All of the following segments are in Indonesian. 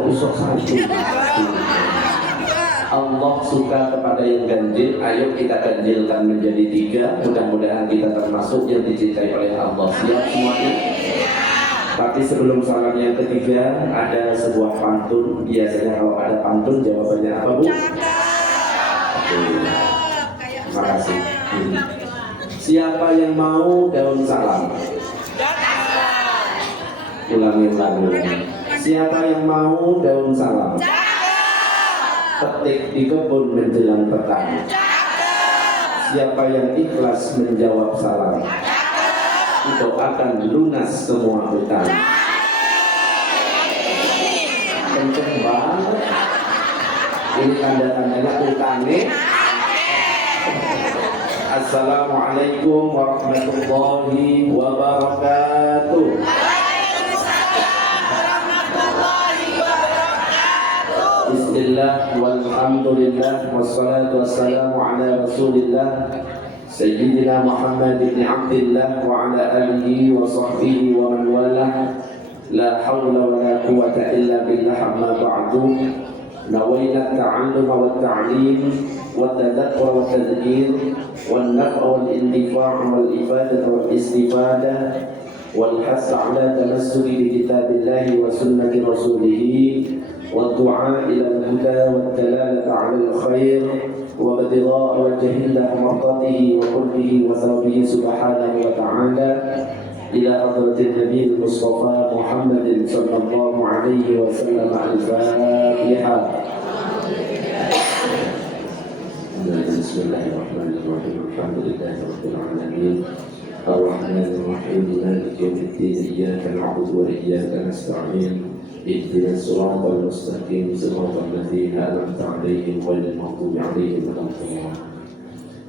kok usah satu. Allah suka kepada yang ganjil, ayo kita ganjilkan menjadi 3. Mudah-mudahan kita termasuk yang dicintai oleh Allah. Siap semuanya? Tapi sebelum salam yang ketiga, ada sebuah pantun. Biasanya kalau ada pantun jawabannya apa, Bu? Terima kasih. Siapa yang mau daun salam? Ulangi. Siapa yang mau daun salam? Petik di kebun menjelang petang. Siapa yang ikhlas menjawab salam? Doakan lunas semua hutang. Kenceng banget. Ini tanda-tandanya utangnya. Assalamualaikum warahmatullahi wabarakatuh. Bismillah walhamdulillah wassalatu wassalamu ala rasulillah Sayyidina Muhammad ibn Abdillah wa ala alihi wa sahbihi wa man walah. La hawla wa la quwwata illa billah, amma ba'du. Nawayna at-ta'alluma wa at-ta'lim wa at-tadhakkura wa at-tadhkir wal naf'a wal intifa' wal ifadah wal istifadah wal hass 'ala tamassuki bi kitabillahi wa sunnati rasulih والدعاء إلى الهدى والدلالة على الخير وابتغاء وجه الله مرضاته وقربه وثوابه سبحانه وتعالى إلى حضرة النبي المصطفى محمد صلى الله عليه وسلم. الفاتحة. بسم الله الرحمن الرحيم. الحمد لله رب العالمين الرحمن الرحيم مالك يوم الدين. إياك نعبد وإياك نستعين. اهدنا الصراط المستقيم صراط الذين أنعمت عليهم غير المغضوب عليهم ولا الضالين.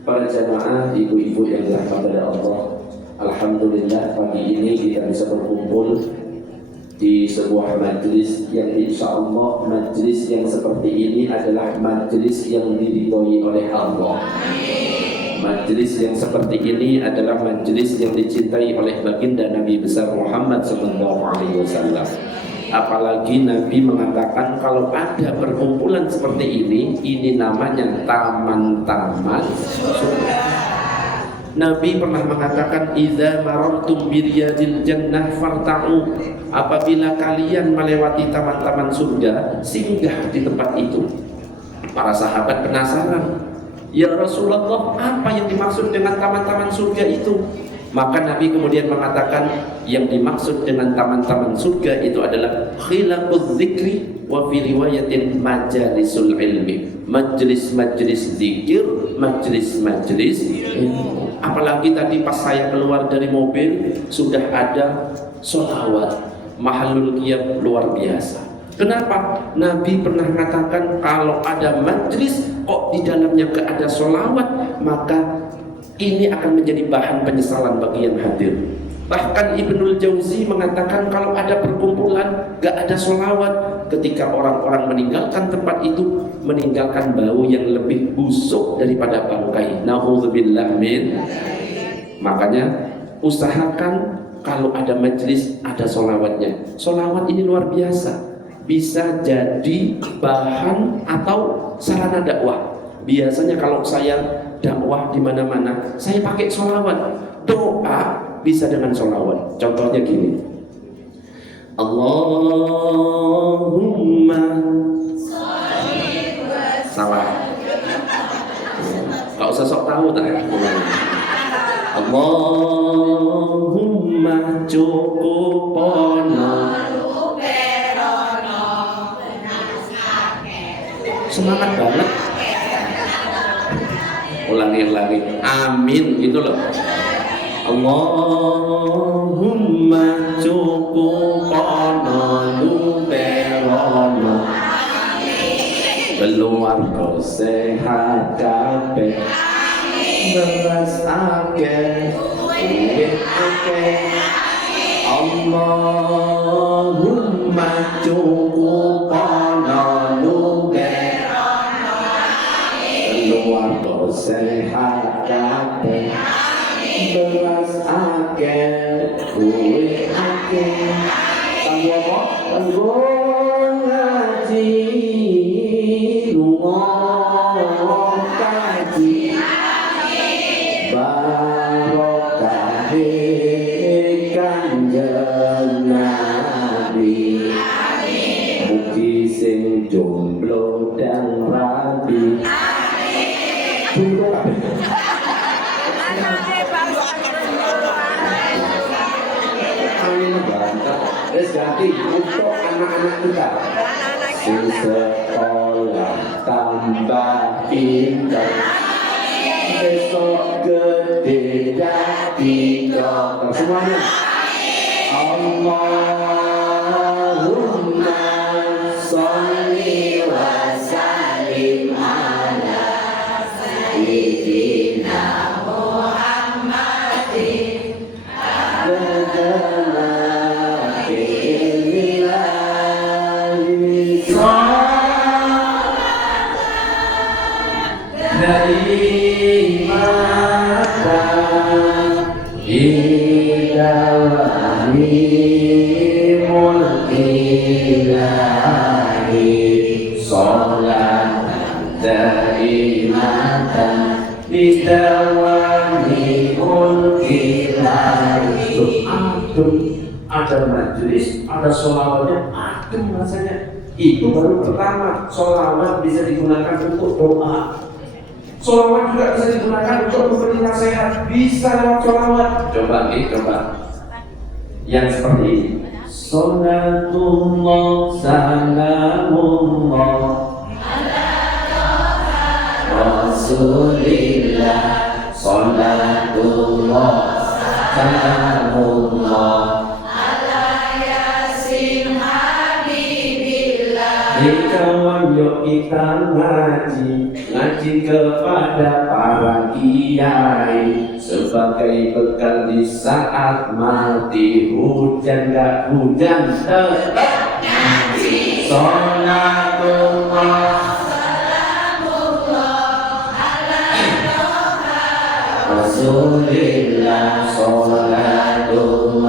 Para jamaah, ibu-ibu yang dirahmati oleh Allah, alhamdulillah pagi ini kita bisa berkumpul di sebuah majelis yang insya Allah majelis yang seperti ini adalah majelis yang diridhoi oleh Allah. Majelis yang seperti ini adalah majelis yang dicintai oleh baginda Nabi besar Muhammad SAW. Apalagi Nabi mengatakan kalau ada perkumpulan seperti ini namanya taman-taman surga. Nabi pernah mengatakan idza marartum biryadil jannah farta'u. Apabila kalian melewati taman-taman surga, singgah di tempat itu. Para sahabat penasaran, ya Rasulullah, apa yang dimaksud dengan taman-taman surga itu? Maka Nabi kemudian mengatakan yang dimaksud dengan taman-taman surga itu adalah khilaquz zikri wa fi riwayatin majalisul ilmi. Majelis-majelis zikir, majelis-majelis ilmu. Apalagi tadi pas saya keluar dari mobil sudah ada sholawat, mahallul qiyam luar biasa. Kenapa? Nabi pernah mengatakan kalau ada majelis kok di dalamnya gak ada sholawat, maka ini akan menjadi bahan penyesalan bagi yang hadir. Bahkan Ibnul Jauzi mengatakan kalau ada perkumpulan gak ada sholawat, ketika orang-orang meninggalkan tempat itu, meninggalkan bau yang lebih busuk daripada bangkai. Na'udzubillah min. Makanya usahakan kalau ada majelis ada sholawatnya. Sholawat ini luar biasa, bisa jadi bahan atau sarana dakwah. Biasanya kalau saya dakwah di mana-mana, saya pakai sholawat. Doa bisa dengan sholawat. Contohnya gini, Allahumma salah. Gak usah sok tahu tak? Allahumma cukupono. Semangat banget. Ulangi, amin gitu loh. Allahumma cukupono luberono keluarga sehat kabeh, beras akeh, duit akeh. Allahumma cukupono luberono keluarga sehat kabeh, beras akeh, duit akeh. Tanggung apa? Tanggungan jomblo dan rapi. Amin. Amin bantah. Terus ganti untuk anak-anak kita. Sekolah tambah pintar. Besok gede jadi dokter semuanya. Allahumma sholli wa sallim ala sayyidina Muhammadin dari mata ilahi mulki ilahi sholat dari mata bidawani mulki ilahi. Ada majelis, ada sholawatnya, adem rasanya. Itu baru pertama. Sholawat bisa digunakan untuk doa. Sholawat juga bisa digunakan untuk memberi nasihat. Bisa lewat sholawat. Coba nih, coba. Yang seperti ini. Sholatullah salamullah Rasulillah. Sholatullah salamullah kawan yuk kita ngaji kepada para kiai sebagai bekal di saat mati. Hujan gak hujan tetap ngaji. Sholatullah Rasulillah. Sholatullah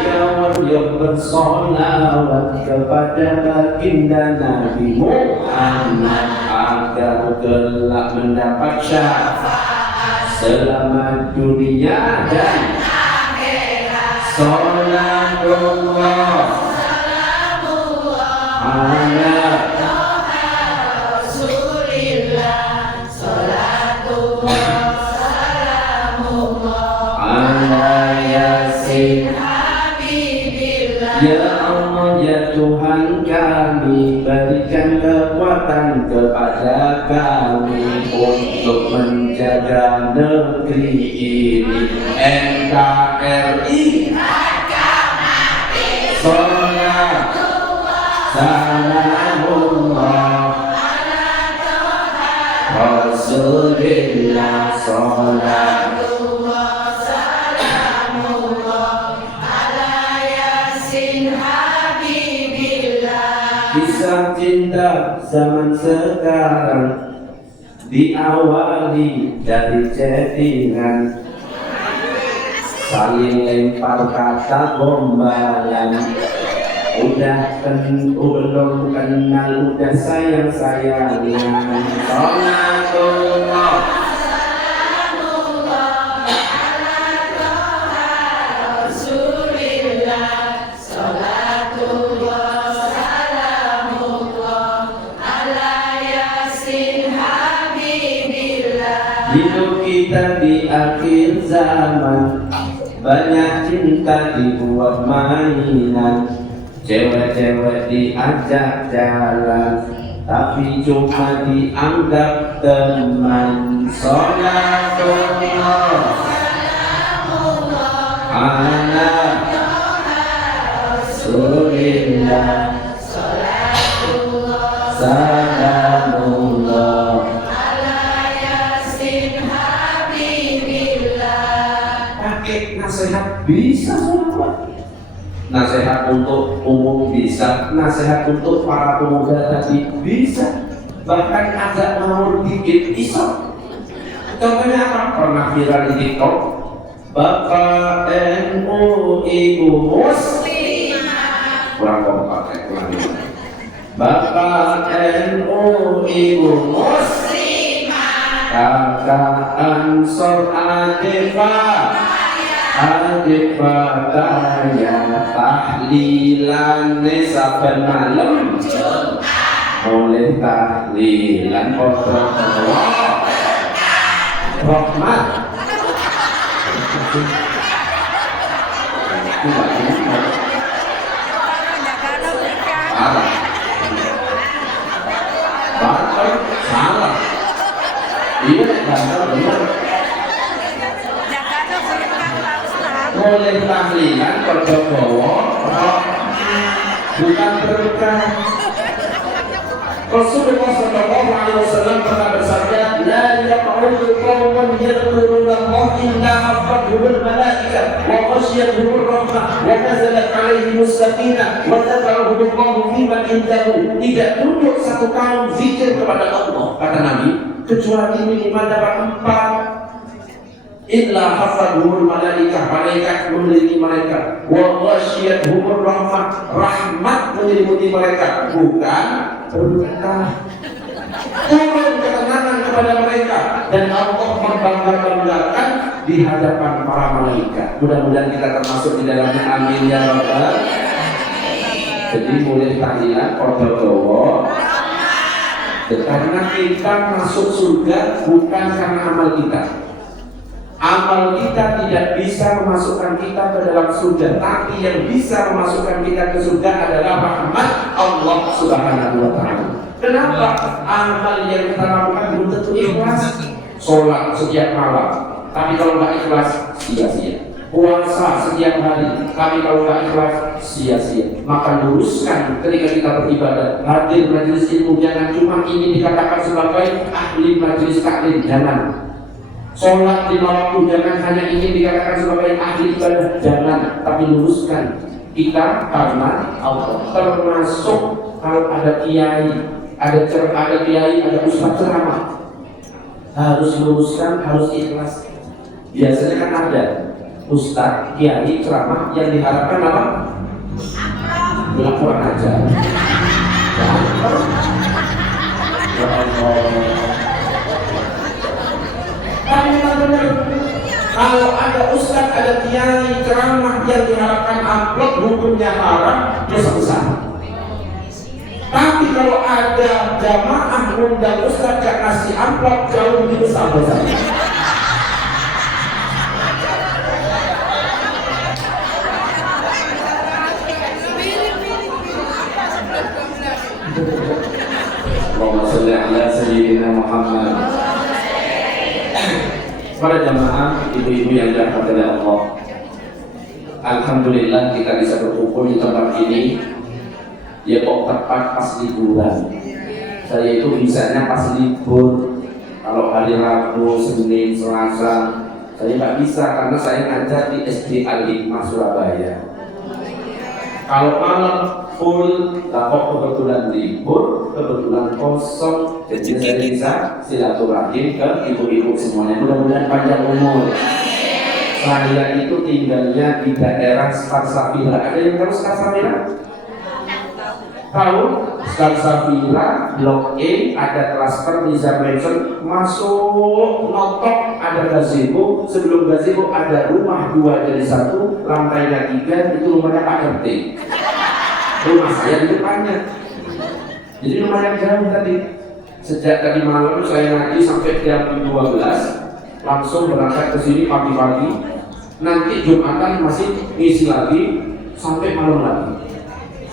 kawan yang bersolawat kepada baginda Nabi Muhammad agar kelak mendapat syafaat selamat dunia dan akhirat. Sholatullah ala Rasulillah. Sholatullah ala Yasin. Ya Allah, ya Tuhan kami, berikan kekuatan kepada kami untuk menjaga negeri ini. NKRI sholat salamullah Rasulillah. Sholat kisah cinta zaman sekarang diawali dari chattingan, saling lempar kata gombalan. Udah belum kenal udah sayang-sayangan. Sholatullah hidup kita di akhir zaman, banyak cinta dibuat mainan. Cewek-cewek diajak jalan, tapi cuma dianggap teman. Sholatullah ala Rasulillah. Salamullah nasihat bisa semua. Nasihat untuk umum bisa, nasihat untuk para pemuda tadi bisa, bahkan agak ngawur dikit bisa. Contohnya apa? Pernah viral di TikTok. Bapak NU, Ibu Muslimah. Kurang kompak, kurang. Bapak NU, Ibu Muslimah. Kakak Ansor Adefa. adik bataya tahlilan saben malam oleh tahlilan kotor rahmat salah iya benar oleh tahlilan perjodowo bukan berkah. Rasulullah sallallahu alaihi wasallam pernah bersabda, la yaq'udu qaumun yadhkuruna Allah illa hafathumul malaikah wa ghasyiyatuhur rahmah wa nazalat alaihimus sakinah wa dzakarahumullahu fi man indahu. Tidak duduk satu kaum zikir kepada Allah, kata Nabi, kecuali minimal dapat 4. Illa hafathumul malaikah, malaikat memiliki mereka, wa ghasyiyatuhur rahmah, rahmat menyelimuti mereka, bukan berkah. Turun ketenangan kepada mereka dan Allah membangga-banggakan di hadapan para malaikat. Mudah-mudahan kita termasuk di dalamnya, amin ya rabbal. Jadi mulai tahlilan kodowo karena kita masuk surga bukan karena amal kita. Amal kita tidak bisa memasukkan kita ke dalam surga, tapi yang bisa memasukkan kita ke surga adalah rahmat Allah Subhanahu wa Ta'ala. Kenapa? Amal yang kita lakukan belum tentu ikhlas. Sholat setiap malam, tapi kalau nggak ikhlas sia-sia. Puasa setiap hari, tapi kalau nggak ikhlas sia-sia. Maka luruskan ketika kita beribadah, hadir majelis ilmu, jangan cuma ingin dikatakan sebagai ahli majelis taklim, jangan. Sholat 5 waktu jangan hanya ingin dikatakan sebagai ahli ibadah, jangan, tapi luruskan kita karena Allah. Termasuk kalau ada kiai, ada kiai, ada ustaz ceramah, harus luruskan, harus ikhlas. Biasanya kan ada ustaz, kiai, ceramah yang diharapkan apa? Laporan aja. Ya Allah. Tapi benar, kalau ada ustaz, ada kiai, ceramah yang diharapkan amplop, hukumnya haram, dosa besar. Tapi kalau ada jamaah undang ustaz gak kasih amplop, jauh lebih besar dosanya. Allahumma sholli ala sayyidina Muhammad. Para jamaah, ibu-ibu yang dirahmati oleh Allah, alhamdulillah kita bisa berkumpul di tempat ini. Ya kok tepat pas liburan. Saya itu bisanya pas libur. Kalau hari Rabu, Senin, Selasa, saya nggak bisa karena saya ngajar di SD Al-Hikmah Surabaya. Kalau malam full, kok kebetulan libur, kebetulan kosong, jadi saya bisa silaturahim ke ibu-ibu semuanya. Mudah-mudahan panjang umur. Saya itu tinggalnya di daerah Starsafira. Ada yang tahu Starsafira? Tahu? Starsafira, Blok E, ada klaster di Mansion, masuk notok ada gazebo, sebelum gazebo ada rumah 2 jadi 1, lantainya 3, itu rumahnya Pak RT. Rumah saya di depannya. Jadi lumayan jauh tadi. Sejak tadi malam saya ngaji sampai jam 12, langsung berangkat ke sini pagi-pagi. Nanti Jumatan masih ngisi lagi sampai malam lagi.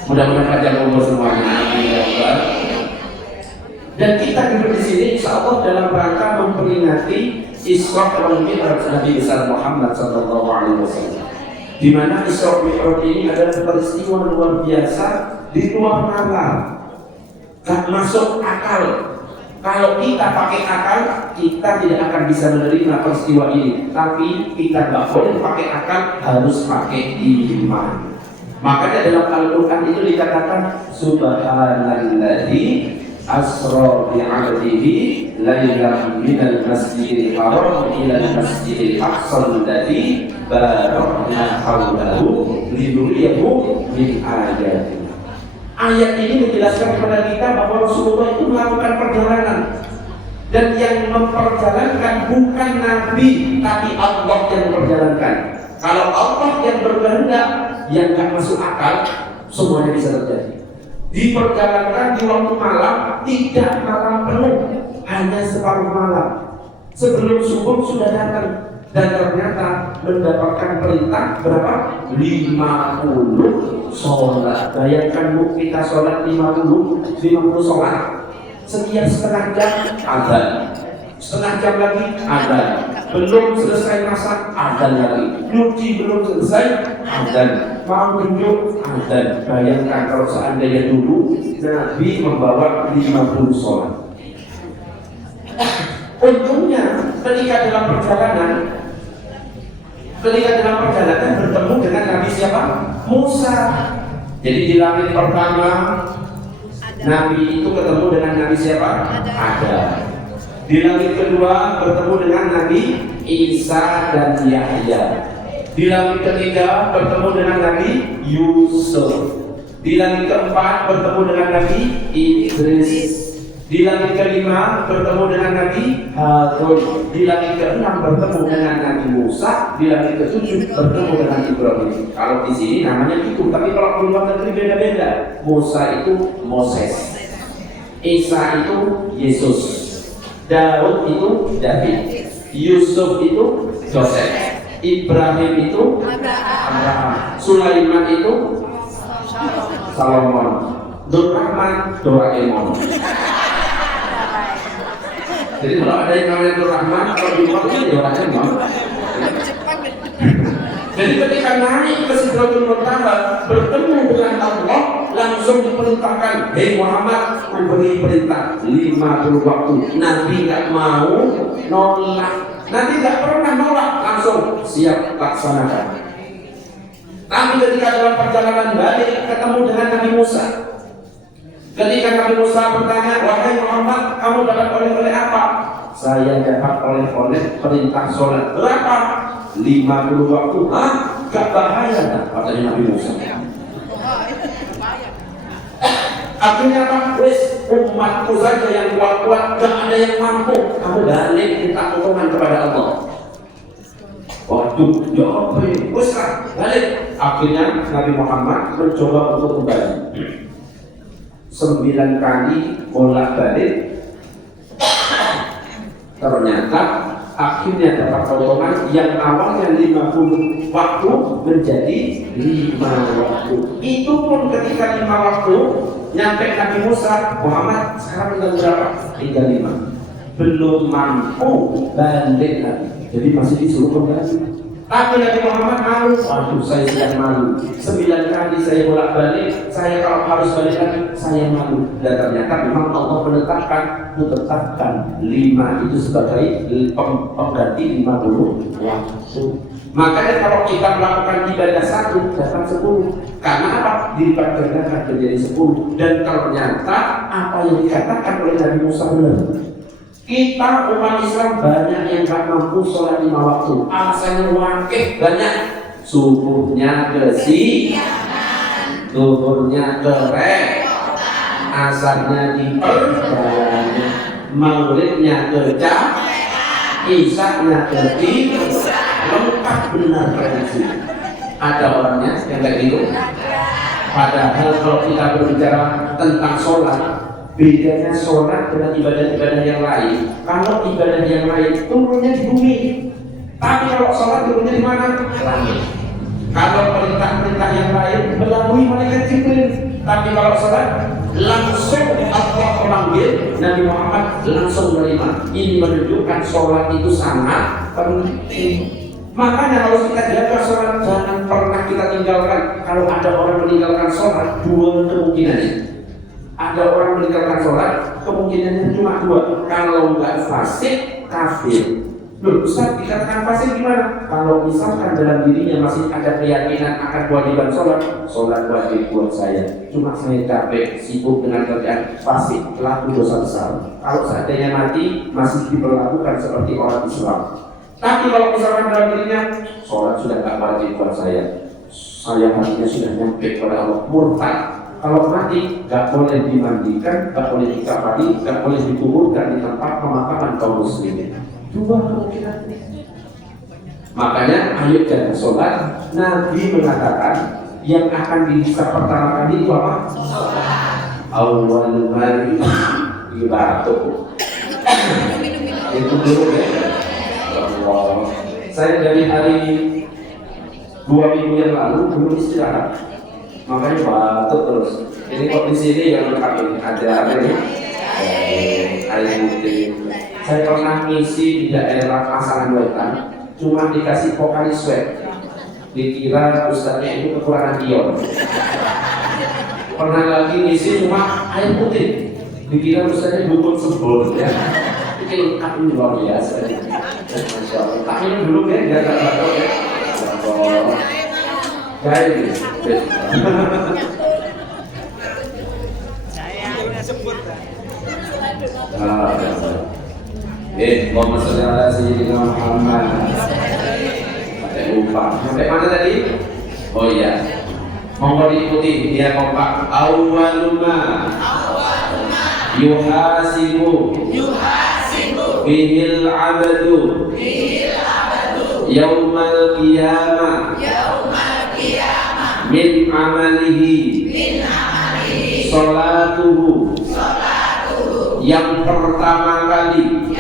Mudah-mudahan panjang umur semuanya. Dan kita duduk di sini insya Allah dalam rangka memperingati Isra wal Mi'raj Nabi besar Muhammad sallallahu alaihi wasallam. Di mana Isra Mi'raj ini adalah peristiwa luar biasa di luar nalar. Gak masuk akal. Kalau kita pakai akal, kita tidak akan bisa menerima peristiwa ini. Tapi kita gak boleh pakai akal, harus pakai iman. Makanya dalam Al-Quran itu dikatakan Subhanalladzi asra bi'abdihi lailan minal masjidil haram ilal masjidil aqsal ladzi barakna hawlahu linuriyahu min ayatina. Ayat ini menjelaskan kepada kita bahwa Rasulullah itu melakukan perjalanan, dan yang memperjalankan bukan Nabi tapi Allah yang memperjalankan. Kalau enggak? Yang nggak masuk akal semuanya bisa terjadi. Di perjalanan di waktu malam, tidak malam penuh, hanya separuh malam. Sebelum subuh sudah datang dan ternyata mendapatkan perintah berapa? 50 sholat. Bayangkan Bu, kita sholat 50 sholat. Setiap setengah jam azan, setengah jam lagi azan, belum selesai masak azan lagi, nyuci belum selesai azan, mau duduk azan. Bayangkan kalau seandainya dulu Nabi membawa 50 sholat. Untungnya ketika dalam perjalanan bertemu dengan Nabi siapa? Musa. Jadi di langit pertama Nabi itu ketemu dengan Nabi siapa? Adam. Di langit kedua bertemu dengan Nabi Isa dan Yahya. Di langit ketiga bertemu dengan Nabi Yusuf. Di langit keempat bertemu dengan Nabi Idris. Di langit kelima bertemu dengan Nabi Harun. Di langit keenam bertemu dengan Nabi Musa. Di langit ketujuh bertemu dengan Ibrahim. Kalau di sini namanya itu, tapi kalau di luar negeri beda-beda. Musa itu Moses, Isa itu Yesus, Daud itu David, Yusuf itu Joseph, Ibrahim itu Abraham, Sulaiman itu Salomon, Durrahman Doraemon. Jadi kalau ada yang namanya Durrahman, kalau di luar itu Doraemon. Jadi ketika naik ke Sidratul Muntaha bertemu dengan Allah, langsung diperintahkan, hei Muhammad, memberi perintah 50 waktu. Nabi nggak mau nolak, Nabi nggak pernah nolak, langsung siap laksanakan. Tapi ketika dalam perjalanan balik ketemu dengan Nabi Musa. Ketika Nabi Musa bertanya, wahai Muhammad, kamu dapat oleh-oleh apa? Saya dapat oleh-oleh perintah sholat. Berapa? 50 waktu. Hah? Gak bahaya tak? Katanya Nabi Musa. Akhirnya apa? Wes, umatku saja yang kuat-kuat, gak ada yang mampu. Kamu balik minta pertolongan kepada Allah. Waduh, ya apa ini? Wes kan, balik. Akhirnya Nabi Muhammad mencoba untuk kembali. 9 kali bolak-balik. Ternyata akhirnya dapat potongan yang awalnya 50 waktu menjadi 5 waktu. Itu pun ketika 5 waktu nyampe Nabi Musa, Muhammad sekarang tinggal berapa? Tinggal 5. Belum mampu balik lagi. Jadi masih disuruh kembali. Tapi Nabi Muhammad malu. Waduh, saya sedang malu. 9 kali saya bolak-balik. Saya kalau harus balik lagi, saya malu. Dan ternyata memang Allah menetapkan 5 itu sebagai pengganti 50 waktu. Makanya kalau kita melakukan ibadah 1 dapat 10. Karena apa? Dilipat gandakan menjadi 10. Dan ternyata apa yang dikatakan oleh Nabi Musa benar. Kita umat Islam banyak yang gak mampu sholat 5 waktu. Alasannya wakil banyak. Subuhnya ke siangan, zuhurnya ke repotan, asarnya di perjalanan, maghribnya ke capekan, isaknya ke tidur. Lengkap benar prediksi. Ada orangnya yang kayak gitu. Padahal kalau kita berbicara tentang sholat, bedanya sholat dengan ibadah-ibadah yang lain. Kalau ibadah yang lain turunnya di bumi, tapi kalau sholat turunnya di mana? Langit. Kalau perintah-perintah yang lain melalui malaikat Jibril, tapi kalau sholat langsung Allah memanggil, Nabi Muhammad langsung menerima. Ini menunjukkan sholat itu sangat penting. Makanya kalau kita jaga sholat, jangan pernah kita tinggalkan. Kalau ada orang meninggalkan sholat, 2 kemungkinannya. Ada orang meninggalkan sholat, kemungkinannya cuma 2. Kalau nggak fasik, kafir. Loh, Ustaz, dikatakan fasik gimana? Kalau misalkan dalam dirinya masih ada keyakinan akan kewajiban sholat, sholat wajib buat saya. Cuma saya capek, sibuk dengan kerjaan, fasik, pelaku dosa besar. Kalau seandainya mati, masih diperlakukan seperti orang Islam. Tapi kalau misalkan dalam dirinya, sholat sudah nggak wajib buat saya. Saya hatinya sudah nyampe kepada Allah, murtad. Kalau mati, gak boleh dimandikan, gak boleh dikafani, gak boleh dikuburkan di tempat pemakaman kaum muslimin. 2 kemungkinan. Makanya ayo jaga sholat. Nabi mengatakan yang akan dihisab pertama kali itu apa? Awal mali ibadah. Itu dulu ya. Allah. Saya dari hari 2 minggu yang lalu belum istirahat, makanya batuk terus. Ini kok di sini yang lengkap ini ada apa ini? Air putih. Saya pernah ngisi di daerah Pasangan Wetan, cuma dikasih Pocari Sweat. Dikira ustaznya itu kekurangan ion. Pernah lagi ngisi cuma air putih. Dikira ustaznya dukun sebol ya. Ini lengkap, ini luar biasa. Masya Allah. Tak minum dulu ya, biar tak batuk ya. Kayak gitu. Saya sebut. Muhammad sallallahu alaihi Muhammad. Sampai lupa. Sampai mana tadi? Oh iya. Monggo diikuti, dia kompak. Awaluma yuhasibu bihil abadu yaumal qiyamah min amalihi salatuhu. Yang pertama kali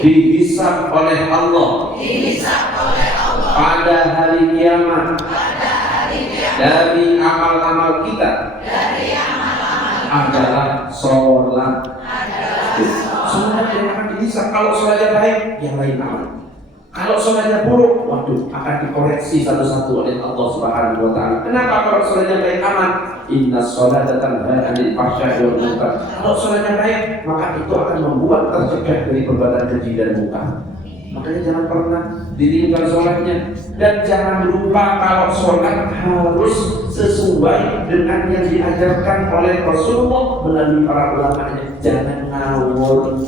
dihisab oleh Allah pada hari kiamat dari amal-amal kita adalah sholat. Sholat yang akan dihisab. Kalau sholatnya baik, yang lain aman. Kalau sholatnya buruk, waduh, akan dikoreksi satu-satu oleh Allah Subhanahu wa Ta'ala. Kenapa kalau sholatnya baik aman? Inna sholata tanha 'anil fahsya'i wal munkar. Kalau sholatnya baik, maka itu akan membuat tercegah dari perbuatan keji dan munkar. Makanya jangan pernah ditinggal sholatnya. Dan jangan lupa kalau sholat harus sesuai dengan yang diajarkan oleh Rasulullah melalui para ulamanya. Jangan ngawur.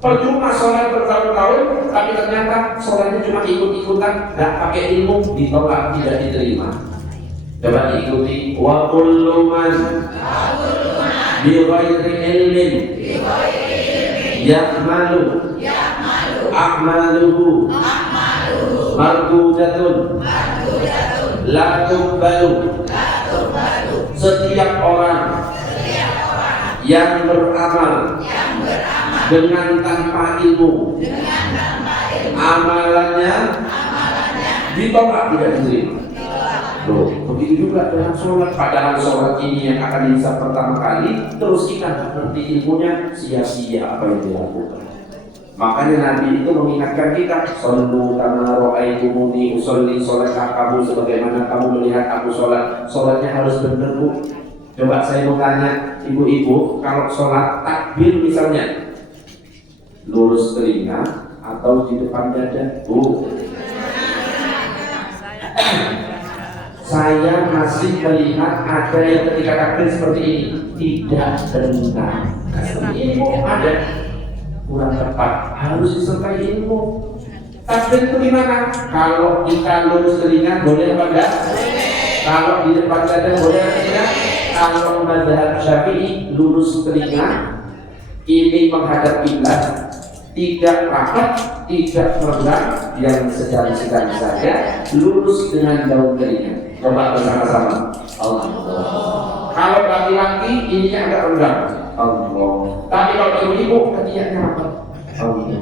Percuma sholat bertahun-tahun, tapi ternyata sholatnya cuma ikut-ikutan, nggak pakai ilmu, ditolak, tidak diterima. Coba diikuti. Wa kullu man bi ghairi ilmin ya'malu a'maluhu mardudatun la tuqbalu. Setiap orang yang beramal dengan tanpa ilmu, amalannya ditolak, tidak diterima. Loh, begitu juga dengan sholat. Padahal sholat ini yang akan dihisab pertama kali, terus kita nggak ngerti ilmunya, sia-sia apa yang dilakukan. Makanya Nabi itu mengingatkan kita, "Shallu kama ra'aitumuni usolli." Sholatlah kamu sebagaimana kamu melihat aku sholat. Sholatnya harus benar, Bu. Coba saya mau tanya ibu-ibu, kalau sholat takbir misalnya, lurus telinga atau di depan dada? Bu, saya masih melihat ada yang ketika takbir seperti ini tidak benar. Ilmu ada kurang tepat, harus disertai ilmu. Takbir itu gimana? Kalau kita lurus telinga boleh apa enggak? Kalau di depan dada boleh apa enggak? Kalau mazhab Syafi'i lurus telinga ini menghadap kiblat, tidak rapat, tidak merendah, yang sedang-sedang saja, lurus dengan daun telinga. Coba bersama-sama. Allah. Kalau laki-laki ini agak rendah. Allah. Tapi kalau ibu-ibu ketiaknya apa? Allah.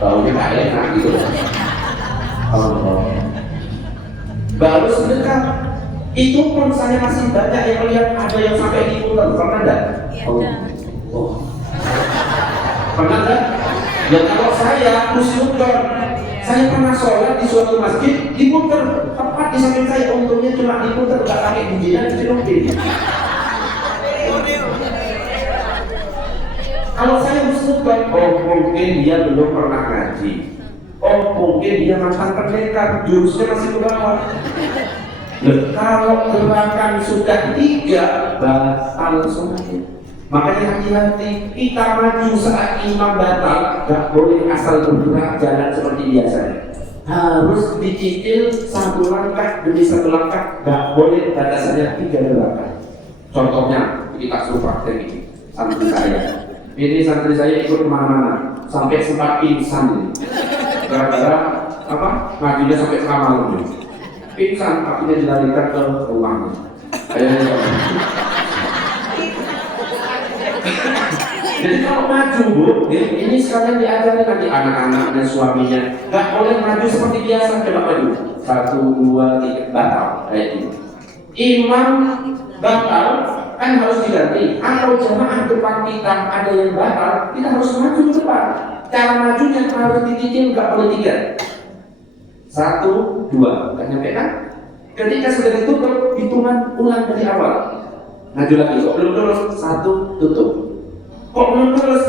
Tahu kita enak gitu. Allah. Baru sedekat. Itu pun saya masih banyak yang melihat ada yang sampai diputar. Pernah enggak? Oh. Pernah enggak? Ya kalau saya musyukkan, saya pernah sholat di suatu masjid, diputar tepat di samping saya, untungnya cuma diputar, nggak pakai bijinan, dicelupin. Kalau saya musyukkan, oh mungkin dia belum pernah ngaji, oh mungkin dia mantan pendekar, jurusnya masih ke bawah. Kalau gerakan sudah 3, batal sholatnya. Makanya hati-hati, kita maju saat imam batal, gak boleh asal bergerak jalan seperti biasanya. Harus dicicil 1 langkah demi 1 langkah, gak boleh batasannya 3 langkah. Contohnya, kita suruh praktek ini, santri saya. Ini santri saya ikut kemana-mana, sampai sempat pingsan ini. Gara-gara ngajinya sampai tengah malam nih. Pingsan, kakinya dilarikan ke rumahnya. Kayaknya jadi kalau maju Bu, ini sekalian diajarin nanti anak-anak dan suaminya. Gak boleh maju seperti biasa, coba maju 1, 2, 3, batal kayak ini. Imam batal kan harus diganti. Atau jamaah depan kita ada yang batal, kita harus maju ke depan. Cara majunya harus dicicil, gak boleh 3. 1, 2, kan nyampe kan? Ketika sudah ditutup, hitungan ulang dari awal. Maju lagi, kok belum terus? 1, tutup. Kok belum terus?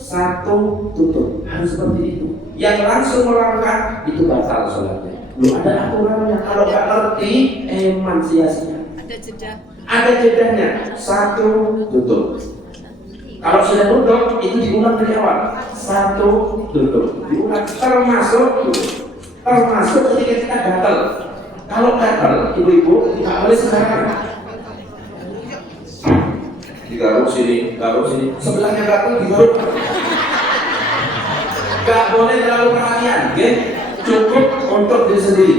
1, tutup. Harus seperti itu. Yang langsung melangkah itu batal sholatnya. Belum ada aturannya. Kalau nggak ngerti, eman sia-sia. Ada jeda. Ada jedanya. 1, tutup. Kalau sudah tutup, itu diulang dari awal. 1, tutup. Diulang termasuk tutup. Termasuk ketika kita gatal. Kalau gatal, ibu-ibu tidak boleh sembarangan. Digaruk sini, sebelahnya gatal digaruk. Gak boleh terlalu perhatian, okay? Cukup untuk diri sendiri.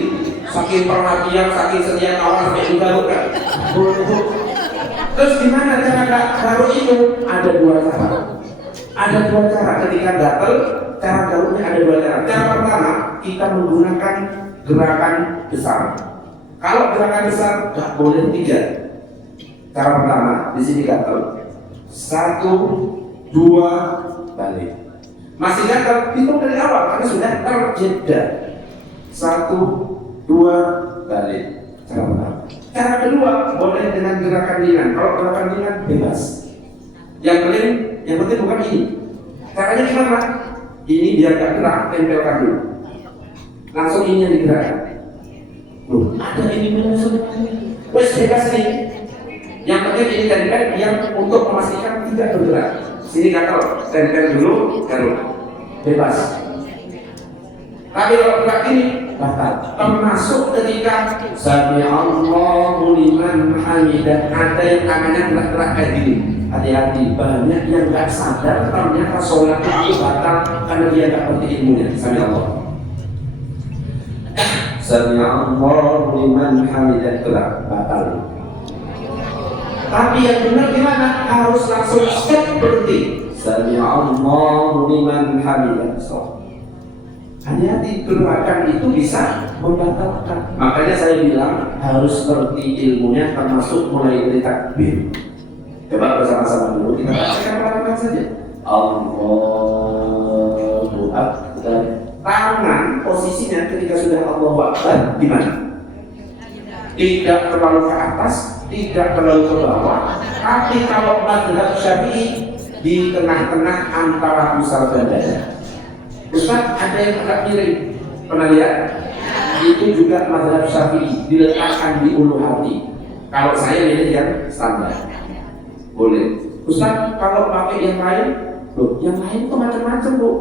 Saking perhatian, saking setia kawan sampai digaruk kan. Terus gimana cara garuk itu? Ada 2 cara. Ada 2 cara ketika gatal. Cara garuknya ada 2 cara. Cara pertama, kita menggunakan gerakan besar. Kalau gerakan besar nggak boleh 3. Cara pertama di sini gatal. 1, 2, balik. Masih gatal, hitung dari awal karena sudah terjeda. 1, 2, balik. Cara pertama. Cara kedua boleh dengan gerakan ringan. Kalau gerakan ringan bebas. Yang penting bukan ini. Caranya gimana? Ini biar gak gerak, tempelkan dulu. Langsung ini yang digerakkan. Ada ini benar sebenarnya. Wes bebas nih. Yang penting ini tempel yang untuk memastikan tidak bergerak. Sini gatal, tempel dulu, garuk. Bebas. Tapi kalau gerak ini batal. Termasuk ketika Sami Allahu liman hamidah. Ada yang tangannya gerak-gerak kayak gini. Hati-hati, banyak yang gak sadar ternyata sholat itu batal karena dia gak ngerti ilmunya. Sami Allah. Sami Allahu liman hamidah, gerak, batal. Tapi yang benar gimana? Harus langsung stop, berhenti. Sami Allahu liman hamidah. Hati-hati, gerakan itu bisa membatalkan. Makanya saya bilang harus ngerti ilmunya, termasuk mulai dari takbir. Coba bersama-sama dulu kita bacakan pelan-pelan saja. Allahu Akbar. Tangan posisinya ketika sudah Allahu Akbar di mana? Tidak terlalu ke atas, tidak terlalu ke bawah. Tapi kalau mazhab Syafi'i di tengah-tengah antara pusar dan dada. Ustaz, ada yang agak miring. Pernah lihat? Itu juga mazhab Syafi'i, diletakkan di ulu hati. Kalau saya milih yang standar. Boleh. Ustaz, kalau pakai yang lain, loh, yang lain itu macam-macam, Bu.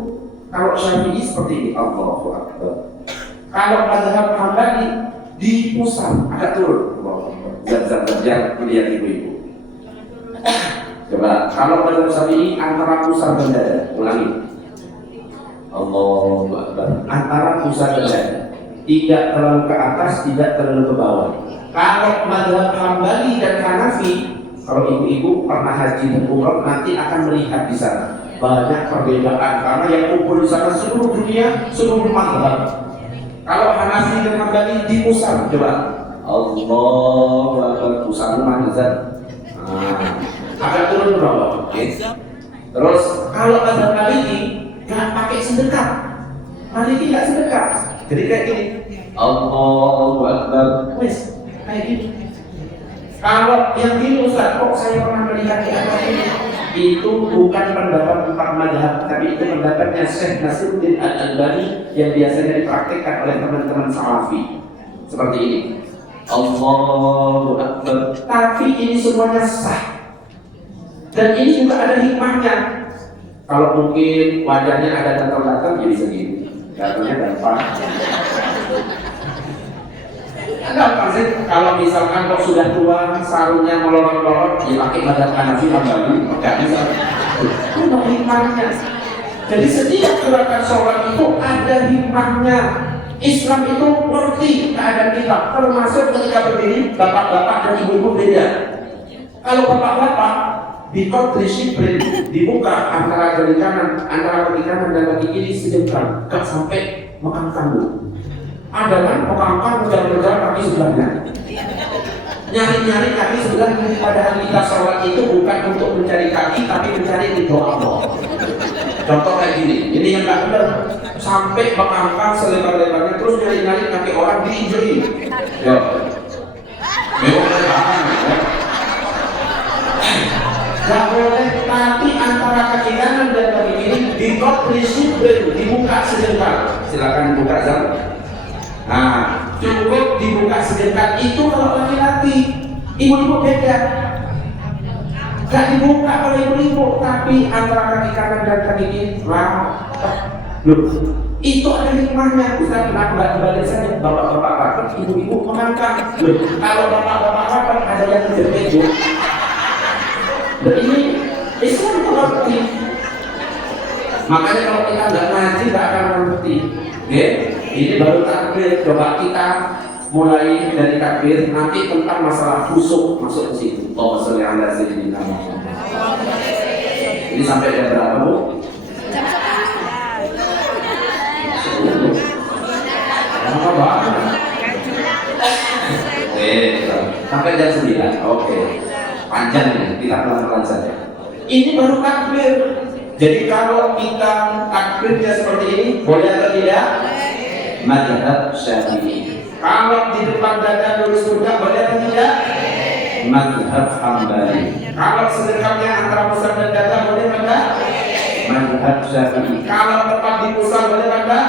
Kalau Syafi'i seperti ini, Allahu Akbar. Kalau mazhab Hambali di pusat agak turun. Zat-zat yang melihat ibu-ibu. Coba, kalau mazhab Syafi'i antara pusat dan dada, ulangi. Allahu Akbar. Antara pusat dan dada. Tidak terlalu ke atas, tidak terlalu ke bawah. Kalau mazhab Hambali dan Hanafi, kalau ibu-ibu pernah haji dan umrah nanti akan melihat di sana banyak perbedaan karena yang kumpul di sana seluruh dunia, seluruh mazhab. Kalau Hanafi dan Hambali di pusat, coba Allahu Akbar, pusat mazhab. Agak turun ke bawah. Okay. Terus kalau mazhab Maliki nggak pakai sedekah, Maliki nggak sedekah, jadi kayak gini. Allahu Akbar, wes kayak gini. Kalau yang ini Ustaz, kok saya pernah melihat di atas ini? Itu bukan pendapat 4 mazhab, tapi itu pendapatnya Syekh Nasiruddin Al-Albani yang biasanya dipraktikkan oleh teman-teman Salafi. Seperti ini. Allahu Akbar. Tapi ini semuanya sah. Dan ini juga ada hikmahnya. Kalau mungkin wajahnya ada gatal-gatal, jadi segini. Gatalnya gampang. Gampang sih, kalau misalkan kok sudah tua, sarungnya melorot-lorot, ya pakai mazhab Hanafi Hambali, nggak bisa. Itu hikmahnya. Jadi setiap gerakan sholat itu ada hikmahnya. Islam itu ngerti keadaan kita, termasuk ketika berdiri bapak-bapak dan ibu-ibu beda. Kalau bapak-bapak di shibrin dibuka antara kaki kanan dan kaki kiri sejengkal, gak sampai mekangkang bu. Ada kan mekangkang mengejar-ngejar kaki sebelahnya, nyari-nyari kaki sebelahnya. Padahal kita sholat itu bukan untuk mencari kaki, tapi mencari ridho Allah. Contoh kayak gini, ini yang gak benar. Sampai mekangkang selebar-lebarnya, terus nyari-nyari kaki orang diinjuri. Ya, memang ya. Gak boleh, tapi antara kaki kanan dan kaki kiri dibuka sejengkal. Silakan dibuka Zal. Nah, cukup dibuka sejengkal itu kalau laki-laki. Ibu-ibu beda. Gak dibuka oleh ibu-ibu, tapi antara kaki kanan dan kaki kiri loh, itu ada hikmahnya. Ustaz, kenapa nggak dibalik saja? Bapak-bapak rapat, ibu-ibu mengangkat. Loh, kalau bapak-bapak rapat ada yang terjadi. Dan ini Islam itu ngerti. Makanya kalau kita nggak ngaji nggak akan ngerti. Oke, ini baru takbir. Coba kita mulai dari takbir. Nanti tentang masalah khusuk masuk ke situ. Oh, sholli ala sayyidina Muhammad. Ini sampai jam berapa bu? Lama banget. Sampai jam 9. Oke. Panjang ini, kita pelan-pelan saja. Ini baru takbir. Jadi kalau kita takbirnya seperti ini, boleh atau tidak? Mazhab Syafi'i. Kalau di depan dada lurus pundak, boleh atau tidak? Mazhab Hambali. Kalau sedekapnya antara pusar dan dada, boleh enggak? Mazhab Syafi'i. Kalau tepat di pusar, boleh enggak?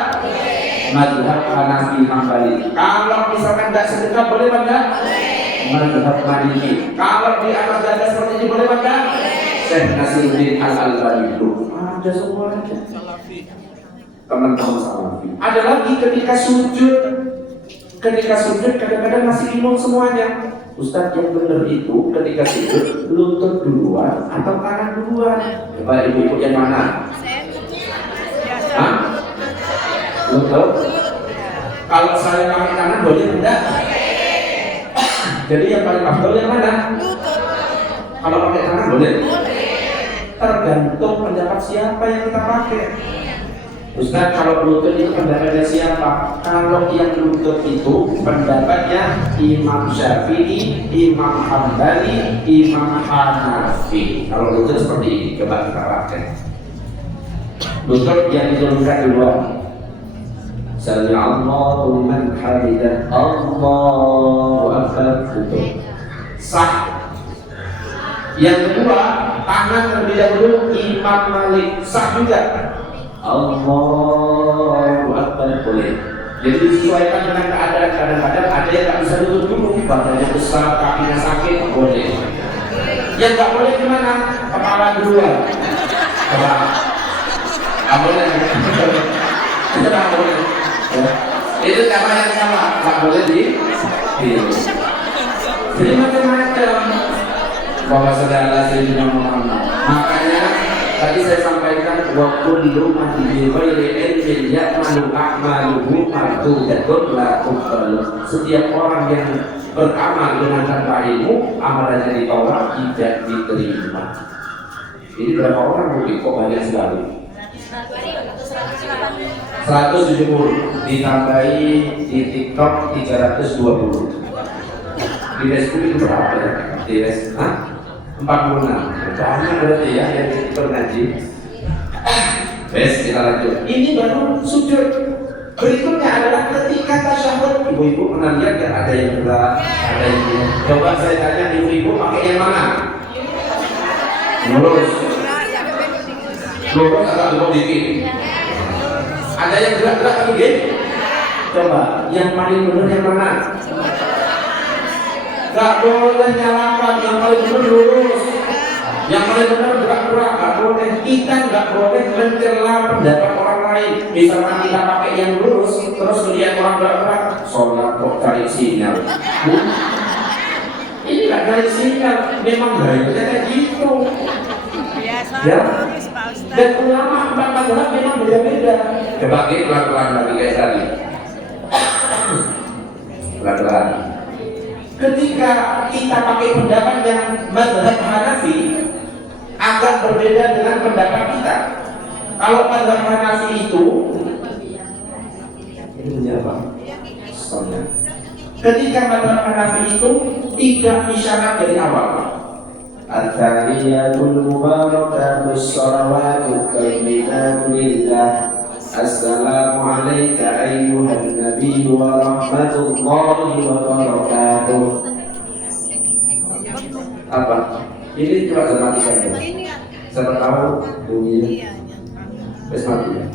Mazhab Hanafi Hambali. Kalau misalkan tidak sedekap, boleh enggak? Mazhab Maliki. Kalau di atas dada seperti ini boleh enggak? Syekh Nasiruddin Al-Albani itu ada semuanya. Teman-teman salafi. Ada lagi ketika sujud. Ketika sujud kadang-kadang masih bingung semuanya. Ustaz, yang benar itu ketika sujud lutut duluan atau tangan duluan? Coba ibu-ibu yang mana? Hah? Lutut? Kalau saya pakai tangan boleh enggak? Jadi yang paling afdal yang mana? Kalau pakai tangan boleh? Tergantung pendapat siapa yang kita pakai. Ustaz, kalau lutut itu pendapatnya siapa? Kalau yang lutut itu pendapatnya Imam Syafi'i, Imam Hambali, Imam Hanafi. Kalau lutut seperti ini, coba kita pakai. Lutut yang diturunkan duluan. Sami Allahu liman hamidah, Allahu akbar. Lutut sah. Yang kedua, tangan terlebih dahulu Imam Malik, sah juga. Allahu akbar boleh. Jadi disesuaikan dengan keadaan. Kadang-kadang ada yang tak bisa lutut dulu, badannya besar, kakinya sakit, boleh. Yang tak boleh gimana? Kepala duluan. Coba. Tak boleh. Itu tak boleh. Itu cara yang salah. Tak boleh di. Jadi macam-macam. Bahwa saudara Sayyidina Muhammad. Makanya tadi saya sampaikan waktu di rumah di ghairi ilmin ya'malu a'maluhu mardudatun la tuqbalu. Setiap orang yang beramal dengan tanpa ilmu, amalannya ditolak, tidak diterima. Ini berapa orang mungkin? Kok banyak sekali? 170 ditambahi di TikTok 320. Di Facebook itu berapa ya? Di Facebook 46. Banyak berarti ya yang ikut ngaji. Kita lanjut. Ini baru sujud. Berikutnya adalah ketika tasyahud. Ibu-ibu pernah lihat kan ada yang berat, ada yang ini. Coba saya tanya ibu-ibu pakai yang mana? Lurus. Lurus agak lurus dikit. Ada yang gerak-gerak lagi gitu? Coba yang paling benar yang mana? Gak boleh nyalakan, yang paling benar lurus. Yang paling benar gerak-gerak, gak boleh. Kita gak boleh mencela pendapat orang lain. Misalkan kita pakai yang lurus, terus melihat orang gerak-gerak, sholat kok cari sinyal. Ini gak cari sinyal, memang gayanya kayak gitu. Ya. Dan ulama empat mazhab memang beda-beda. Coba kita pelan-pelan lagi kayak tadi. pelan-pelan. Ketika kita pakai pendapat yang mazhab Hanafi akan berbeda dengan pendapat kita. Kalau mazhab Hanafi itu ini apa? Soalnya ketika mazhab Hanafi itu 3 isyarat dari awal. At-tahiyatul mubarakatus shalawatut tayyibatu lillah. Assalamu alayka ayyuhan nabiyyu wa rahmatullahi wa barakatuh. Apa? Ini coba sematikan. Siapa tahu bunyinya? Wes mati ya.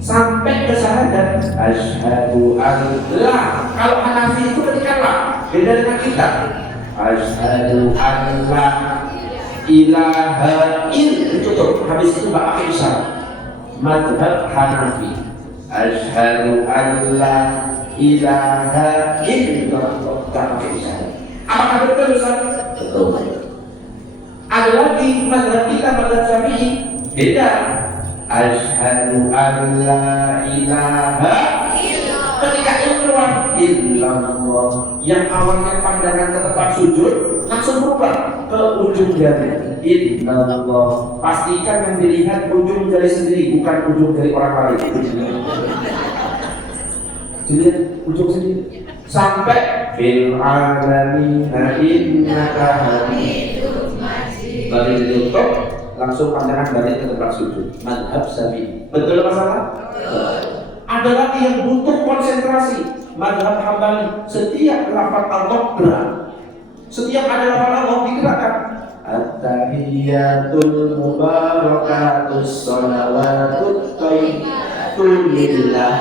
Sampai ke syahadat asyhadu an la. Kalau Hanafi itu ketika la, beda dengan kita. Asyhadu an la ilaha ditutup. Habis itu enggak pakai isyarat. Mazhab Hanafi asyhadu an la ilaha illallah, enggak pakai isyarat. Apakah betul Ustaz? Betul. Ada lagi mazhab kita, mazhab Syafi'i beda. Asyhadu an la ilaha illallah. Ketika yang keluar illallah, yang awalnya pandangan ke tempat sujud langsung berubah ke ujung jari. Illallah. Pastikan yang dilihat ujung jari sendiri, bukan ujung jari orang lain. Dilihat ujung sendiri. Sampai fil alamina innaka hamidum majid. Baru ditutup, langsung pandangan balik ke tempat sujud. Mazhab Syafi'i. Betul masalah? Ada lagi yang butuh konsentrasi. Mazhab Hambali. Setiap lafaz Allah gerak. Setiap ada lafaz Allah digerakkan. At-tahiyatul mubarakatus shalawatut tayyibatu lillah.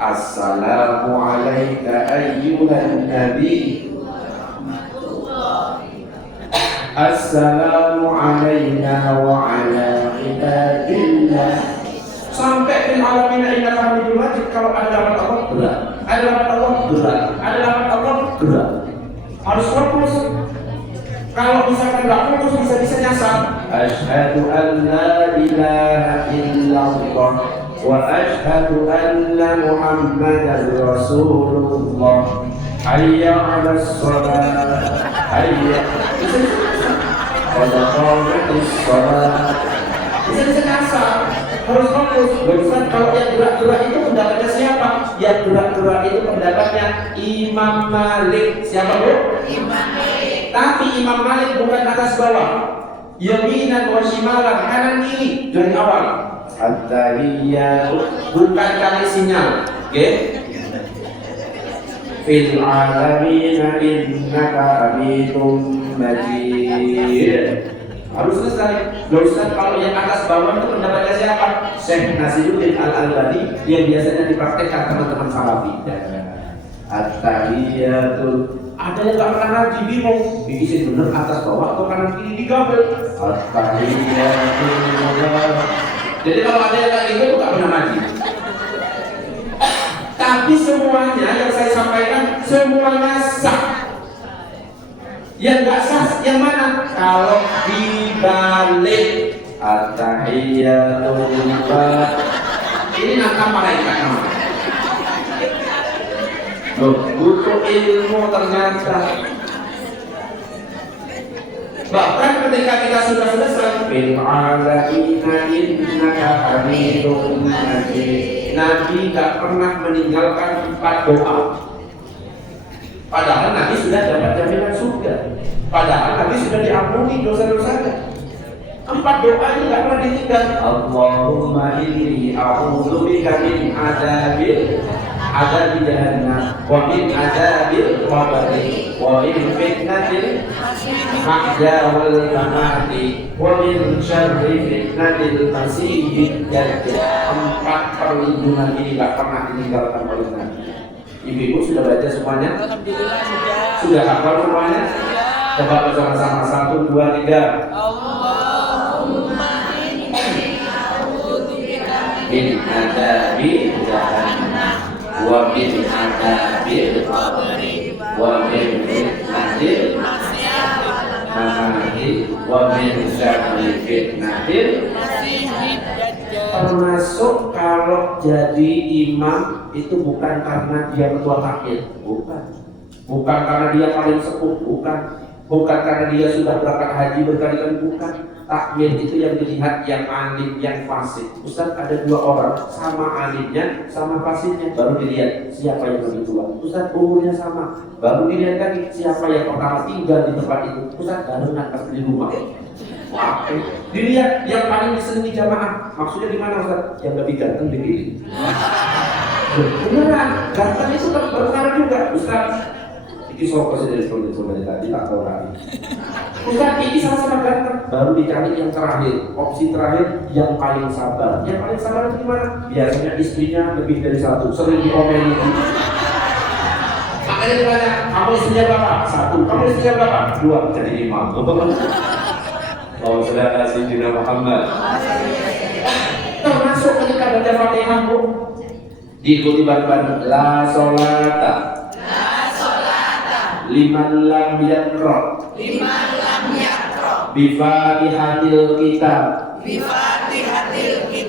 Assalamu alayka ayyuhan nabi. Assalamu alayna wa ala ibadillah. Sampai fil alamina innaka hamidum majid. Kalau ada lafaz Allah berat, ada lafaz Allah berat, ada lafaz Allah berat. Harus fokus. Kalau misalkan nggak fokus bisa nyasar. Asyhadu an la ilaha illallah wa asyhadu anna Muhammadar Rasulullah. Hayya 'alas shalah. Hayya. Qad qamatis shalah. Bisa nyasar. Harus fokus. Ustaz, kalau yang gerak-gerak itu pendapatnya siapa? Yang gerak-gerak itu pendapatnya Imam Malik. Siapa Bu? Imam Malik. Tapi Imam Malik bukan atas bawah. Yaminan wa shimalan, kanan kiri dari awal. At-tahiyyatu bukan kali sinyal. Oke? Fil alamina innaka hamidum majid. Harus selesai. Ustaz, kalau yang atas bawah itu pendapatnya siapa? Syekh Nasiruddin Al-Albani yang biasanya dipraktekkan teman-teman salafi. At-tahiyyatu. Ada yang gak pernah ngaji bingung, diisi bener atas bawah atau kanan kiri digabung. At-tahiyyatu. Jadi kalau ada yang kayak gitu gak pernah ngaji. Tapi semuanya yang saya sampaikan semuanya sah. Yang gak sah yang mana? Kalau dibalik at-tahiyyatu lillah. Ini nangka malaikat namanya. Butuh ilmu ternyata. Bahkan ketika kita sudah selesai bil alaina innaka hamidum majid. Nabi gak pernah meninggalkan 4 doa. Padahal Nabi sudah dapat jaminan surga. Padahal Nabi sudah diampuni dosa-dosanya. 4 doa ini gak pernah ditinggal. Allahumma inni a'udzubika min adzabil jahannam wa min adzabil qabr wa min fitnatil mahya wal mamati wa min syarri fitnatil masiihid dajjal. 4 perlindungan ini gak pernah ditinggalkan oleh Nabi. Ibu-ibu sudah baca semuanya? Alhamdulillah sudah. Sudah hafal semuanya? Coba bersama-sama 1, 2, 3. Allahumma inni a'udzubika Min adzabil jahannam wa min adzabil qabri wa min fitnatil mamati wa min syarri fitnatil masiihid dajjal. Termasuk kalau jadi imam itu bukan karena dia ketua takmir, bukan karena dia paling sepuh, bukan karena dia sudah berangkat haji berkali-kali, bukan. Takmir itu yang dilihat yang alim, yang fasih. Ustaz, ada dua orang sama alimnya, sama fasihnya, baru dilihat siapa yang lebih tua. Ustaz, umurnya sama, baru dilihat lagi siapa yang pertama tinggal di tempat itu. Ustaz, baru nanti di rumah. Wah, dilihat yang paling disenangi jamaah. Maksudnya gimana Ustaz? Yang lebih ganteng dipilih. Beneran, ganteng itu kan berpengaruh juga. Ustaz, ini soal presiden tadi tak tahu lagi. Ustaz, ini sama-sama ganteng, baru dicari yang terakhir. Opsi terakhir yang paling sabar. Yang paling sabar itu gimana? Biasanya istrinya lebih dari satu, sering diomelin. Makanya ditanya, kamu istrinya berapa? Satu. Kamu istrinya berapa? Dua. Jadi imam. Saudara Sayyidina Muhammad. Termasuk ketika baca Fatihah, Bu, diikuti bareng-bareng. La sholata liman lam yaqra bifatihatil kitab.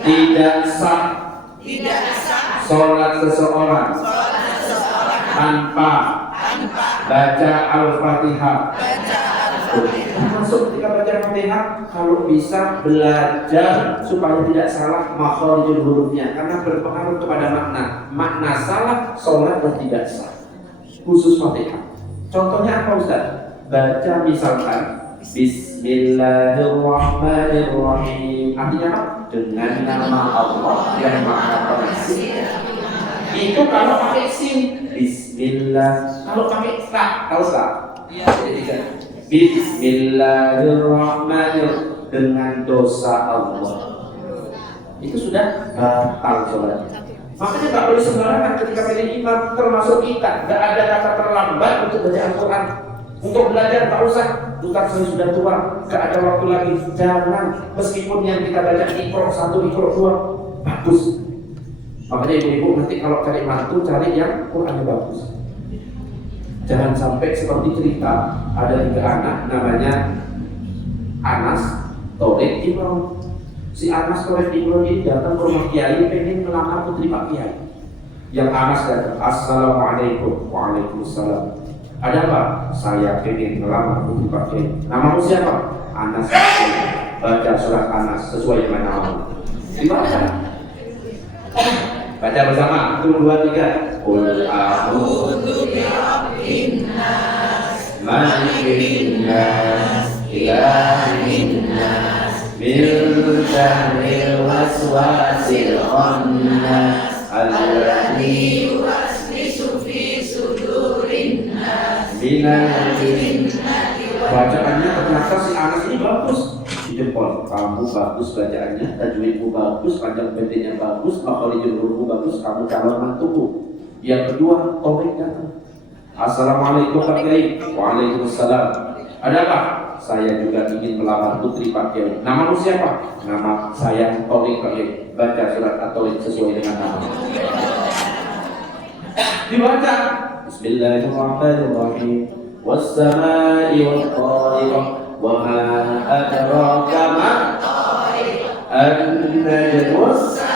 Tidak sah sholat seseorang tanpa baca Al-Fatihah. Termasuk ketika baca Fatihah, kalau bisa belajar supaya tidak salah makharijul hurufnya, karena berpengaruh kepada makna salah sholat dan tidak sah, khusus Fatihah. Contohnya apa Ustaz? Baca misalkan Bismillahirrahmanirrahim, artinya apa? Dengan nama Allah yang Maha Pengasih. Itu kalau pakai sin Bismillah, kalau pakai ta, tahu tak? Jadi kan Bismillahirrahmanirrahim, dengan dosa Allah. Itu sudah batal sholat. Makanya tak boleh sembarangan ketika menjadi imam, termasuk kita. Tidak ada kata terlambat untuk baca Al-Quran. Untuk belajar tak usah. Ustaz, saya sudah tua, tidak ada waktu lagi. Jangan, meskipun yang kita baca Iqra 1, Iqra 2 bagus. Makanya ibu-ibu nanti kalau cari mantu, cari yang Qurannya bagus. Jangan sampai seperti cerita ada 3 anak namanya Anas, Torik, Imron. Si Anas, Torik, Imron ini datang ke rumah kiai pengen melamar putri Pak Kiai. Yang Anas datang, Assalamualaikum. Waalaikumsalam. Ada apa? Saya pengen melamar putri Pak Kiai. Namamu siapa? Anas. Baca surat Anas sesuai dengan namamu. Dibaca. Baca bersama. 1, 2, 3. Qul a'udzu birabbin nas, malikin nas, ilahin nas, min syarril waswasil khannas, alladzi yuwaswisu fi sudurin nas, minal jinnati. Bacaannya ternyata si Anas ini bagus. Jempol, kamu bagus bacaannya, tajwidmu bagus, panjang pendeknya bagus, makharijul hurufmu bagus, kamu calon mantuku. Yang kedua, Torik datang. Assalamualaikum Pak Kiai. Waalaikumsalam. Ada apa? Saya juga ingin melamar putri Pak Kiai. Namamu siapa? Nama saya Torik Pak Kiai. Baca surat At-Torik sesuai dengan nama. Dibaca. Bismillahirrahmanirrahim. Was-samaa'i wat-thariq. Wa ma adraka mat-thariq. An-najmu as-saqib.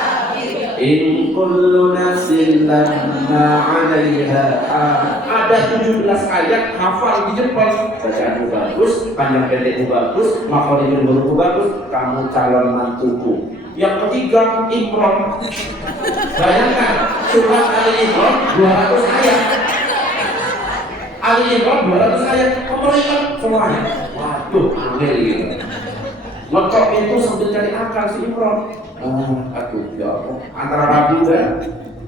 In kullu nafsin lamma 'alaiha. Ada 17 ayat, hafal di jempol. Bacaanmu bagus, panjang pendekmu bagus, makharijul hurufmu bagus, kamu calon mantuku. Yang ketiga, Imron. Bayangkan, surat Ali Imron 200 ayat. Ali Imron 200 ayat, kamu ingat semuanya. Waduh, aneh gitu. Ngocok itu sambil cari akal si Imron. Aduh, ya Allah, antara ragu dan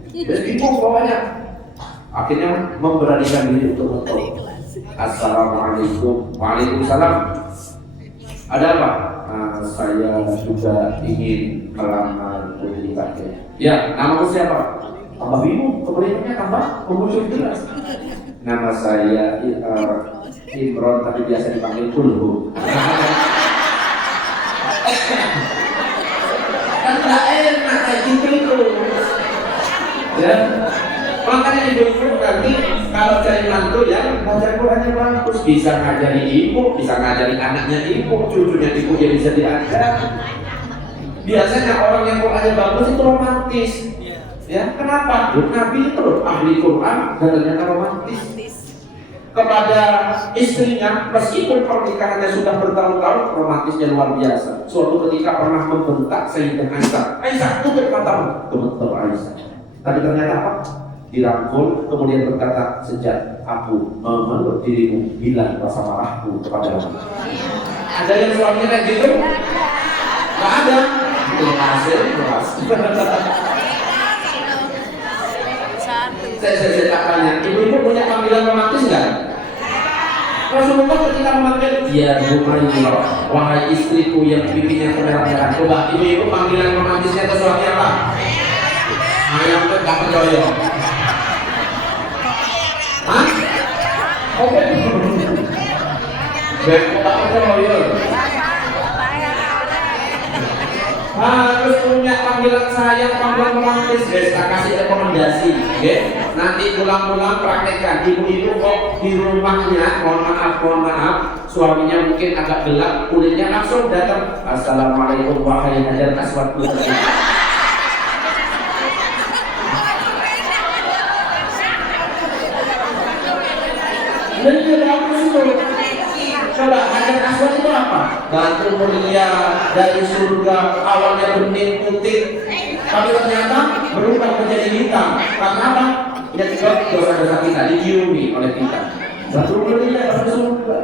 bingung pokoknya. Akhirnya memberanikan diri untuk ngocok. Assalamualaikum. Waalaikumsalam. Ada apa? Saya juga ingin melamar putri Pak Kiai. Ya, namamu siapa? Tambah bingung, kemudiannya tambah memuncul jelas. Nama saya Imron, tapi biasa dipanggil Kulhu. Kan tak enak kayak gitu itu. Ya, makanya ibu-ibu nanti kalau cari mantu yang baca Qurannya bagus, bisa ngajari ibu, bisa ngajari anaknya ibu, cucunya ibu ya bisa diajar. Biasanya orang yang Qurannya bagus itu romantis. Ya, kenapa? Nabi itu ahli Quran dan ternyata romantis. Kepada istrinya, meskipun pernikahannya sudah bertahun-tahun, romantisnya luar biasa. Suatu ketika pernah membentak Sayyidah Aisyah, Aisyah, tutup matamu. Gemeter Aisyah. Tapi ternyata apa? Dirangkul, kemudian berkata, sejak aku memeluk dirimu, bilang rasa marahku kepada kamu. Ada yang suaminya kayak gitu? Nggak ada. Terima kasih. Saya tanya, ibu-ibu punya panggilan romantis nggak? Rasulullah ketika memanggil, ya Bumayyah, wahai istriku yang pipinya kemerah-merah. Coba ibu-ibu panggilan romantisnya ke suami apa? Ayam ke gak percaya. Hah? Oke. Beko gak percaya. Harus punya panggilan sayang, panggilan romantis. Guys, tak kasih rekomendasi. Nanti pulang-pulang praktekkan. Ibu-ibu kok di rumahnya, mohon maaf, suaminya mungkin agak gelap, kulitnya langsung datang. Assalamualaikum wahai hajar aswad putih. Coba hajar aswad itu apa? Batu mulia dari surga, awalnya bening putih, tapi ternyata berubah menjadi hitam. Karena apa? Ya dosa-dosa kita diciumi oleh kita. Batu mulia dari surga.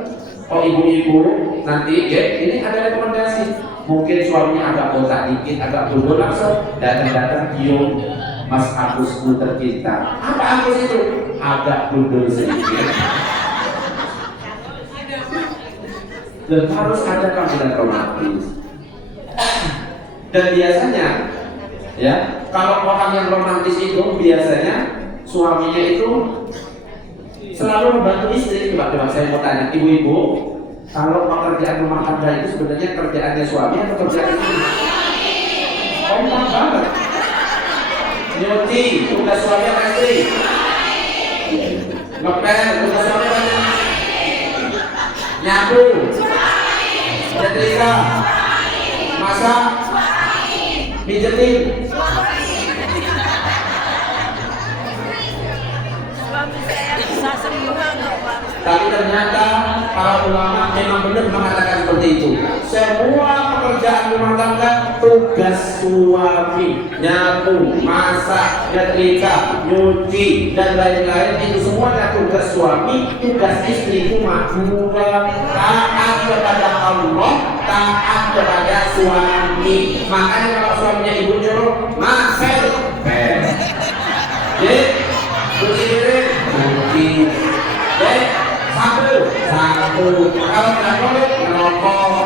Oh ibu-ibu nanti ya, ini ada rekomendasi. Mungkin suaminya agak botak dikit, agak gundul, langsung datang-datang cium Mas Agusku tercinta. Apa Agus itu? Agak gundul sedikit. Dan harus ada panggilan romantis. Dan biasanya, ya, kalau orang yang romantis itu biasanya suaminya itu selalu membantu istri. Coba saya mau tanya, ibu-ibu, kalau pekerjaan rumah tangga itu sebenarnya kerjaannya suami atau kerjaan istri? Kompak banget. Nyuci, tugas suami apa istri? Ngepel, tugas suami apa? Nyapu, setrika, masak, pijetin. Tapi ternyata para ulama memang benar mengatakan seperti itu. Semua pekerjaan rumah tangga tugas suami, nyapu, masak, nyetrika, nyuci dan lain-lain itu semuanya tugas suami. Tugas istri cuma dua, taat kepada Allah, taat kepada suami. Makanya kalau suaminya ibu nyuruh masak, satu. Kalau tidak boleh merokok.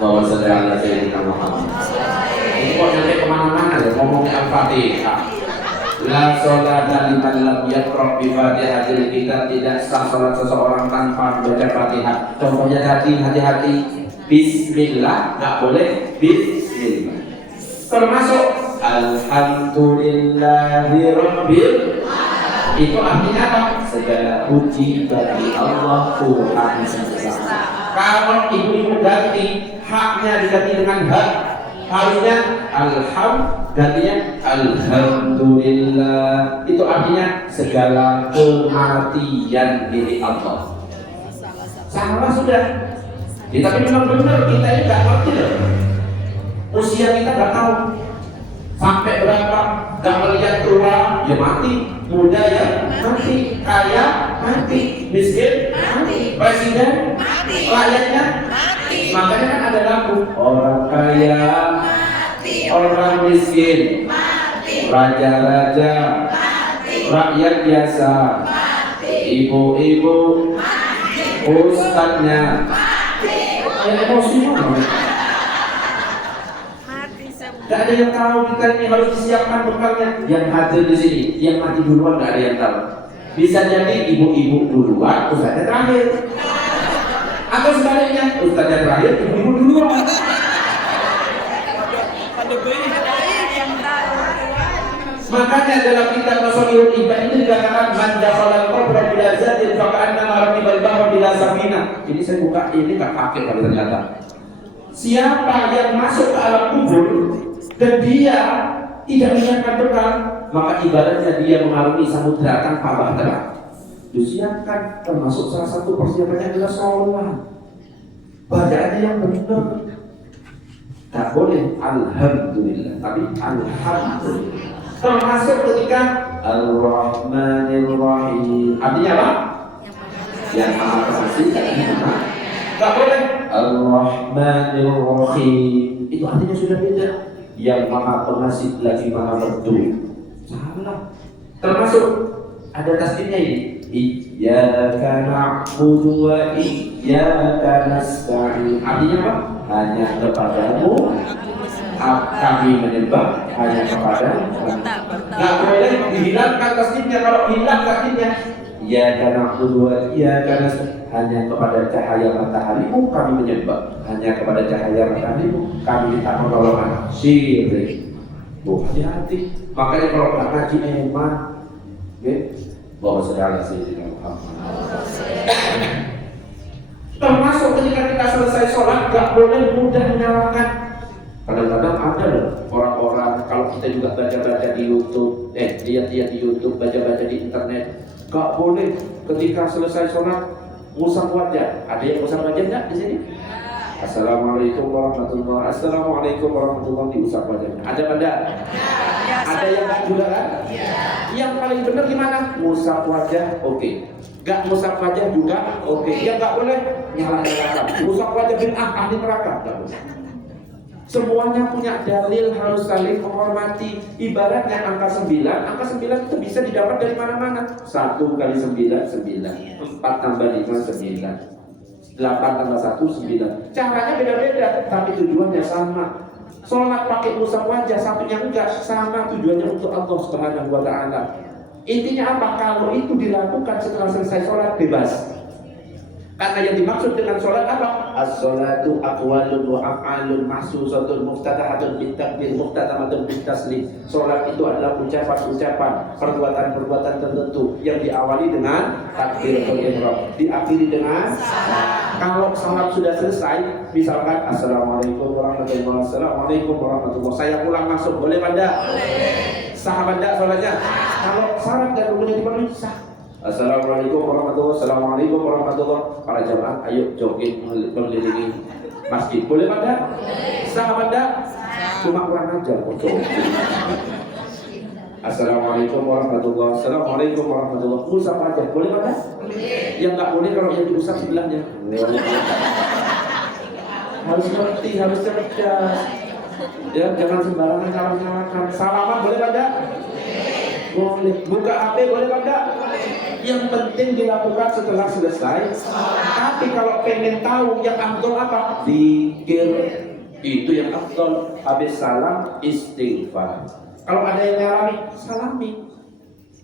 Bahwa saudara Sayyidina Muhammad. Ini kok nanti kemana-mana ya ngomongnya Al-Fatihah. La sholata liman lam yaqra bi Fatihatil Kitab, tidak sah salat seseorang tanpa membaca Fatihah. Contohnya tadi hati-hati. Bismillah, nggak boleh Bismillah. Termasuk Alhamdulillahi Rabbil, itu artinya apa? Segala puji bagi Allah Tuhan semesta. Kalau ibu-ibu ganti haknya diganti dengan hak, harusnya gantinya Alhamdulillah. Itu artinya segala kematian milik Allah. Salah sudah. Ya, tapi memang benar kita ini nggak ngerti loh. Usia kita nggak tahu sampai berapa, nggak melihat tua ya mati, muda ya mati, kaya mati, miskin mati, presiden mati, rakyatnya mati. Makanya kan ada lagu, orang kaya mati, orang miskin mati, raja-raja mati, rakyat biasa mati, ibu-ibu mati, ustadznya mati. Emosi mana? Gak ada yang tahu kita ini harus disiapkan bekalnya. Yang hadir di sini, yang mati duluan gak ada yang tahu. Bisa jadi ibu-ibu duluan, ustadznya terakhir. Atau sebaliknya, ustadznya terakhir, ibu-ibu duluan. Makanya dalam kitab Masalihul Ibad ini dikatakan man dakhala al-qabra bila zadin fa ka'annama rakibal bahra bila safina. Ini saya buka ini enggak pakai tapi ternyata. Siapa yang masuk ke alam kubur dan dia tidak menyiapkan bekal, maka ibaratnya dia mengarungi samudra tanpa bahtera. Disiapkan termasuk salah satu persiapannya adalah sholat. Bacaannya yang benar. Tak boleh alhamdulillah, tapi alhamdulillah. Termasuk ketika Ar-Rahmanir Rahim. Artinya apa? Yang Maha Pengasih. Tak boleh Ar-Rahmanir Rahim. Itu artinya sudah beda. Yang Maha Pengasih lagi Maha Peduli. Salah. Termasuk ada tasbihnya ini. Iyyaka na'budu wa iyyaka nasta'in. Artinya apa? Hanya kepadamu kami menyembah, hanya kepada. Nggak boleh dihilangkan tasbihnya. Kalau hilang tasbihnya, iyyaka na'budu wa iyyaka nasta'in, hanya kepada cahaya mataharimu kami menyembah, hanya kepada cahaya mataharimu kami minta pertolongan. Syirik. Hati-hati. Makanya kalau nggak ngaji eman, bahwa saudara Sayyidina Muhammad. Termasuk ketika kita selesai sholat, nggak boleh mudah menyalahkan. Kadang-kadang ada loh orang-orang, kalau kita juga baca-baca di YouTube, lihat-lihat di YouTube, baca-baca di internet, nggak boleh ketika selesai sholat ngusap wajah. Ada yang ngusap wajah nggak di sini? Assalamualaikum warahmatullahi wabarakatuh. Assalamualaikum warahmatullahi wabarakatuh. Diusap wajahnya. Ada pada? Ada yang nggak juga kan? Yang paling benar gimana? Ngusap wajah, oke. Gak ngusap wajah juga, oke. Yang nggak boleh nyala-nyalakan. Ngusap wajah bid'ah, ahli neraka. Nggak boleh. Semuanya punya dalil, harus saling menghormati. Ibaratnya angka 9, angka 9 itu bisa didapat dari mana-mana. 1 kali 9, 9. 4 tambah 5, 9. 8 tambah 1, 9. Caranya beda-beda, tapi tujuannya sama. Sholat pakai ngusap wajah, satunya enggak, sama tujuannya untuk Allah Subhanahu wa ta'ala. Intinya apa? Kalau itu dilakukan setelah selesai sholat, bebas. Karena yang dimaksud dengan sholat apa? As-sholatu aqwalun wa af'alun mahsusatun muftatahatun bitakbir muftatamatun bitaslim. Sholat itu adalah ucapan-ucapan, perbuatan-perbuatan tertentu yang diawali dengan takbiratul ihram, diakhiri dengan salam. Kalau sholat sudah selesai, misalkan Assalamualaikum warahmatullahi wabarakatuh, Assalamualaikum warahmatullahi wabarakatuh, saya pulang masuk, boleh pada? Sahabat dak sholatnya? Kalau syarat dan rukunnya dipenuhi, sah. Assalamualaikum warahmatullahi wabarakatuh. Assalamualaikum warahmatullahi wabarakatuh. Para jamaah, ayo jogging mengelilingi masjid. Boleh pada? Sahabat dak? Cuma kurang ajar kok jogging. Assalamualaikum warahmatullahi wabarakatuh. Assalamualaikum warahmatullahi wabarakatuh. Usap aja. Boleh pada? Yang nggak boleh kalau yang diusap sebelahnya. Harus ngerti, harus cerdas. Ya, jangan sembarangan nyalakan. Salaman boleh pada? Boleh. Buka HP boleh pada? Yang penting dilakukan setelah selesai. Tapi kalau pengen tahu yang afdol apa? Zikir. Itu yang afdol. Habis salam istighfar. Kalau ada yang nyalami, salami.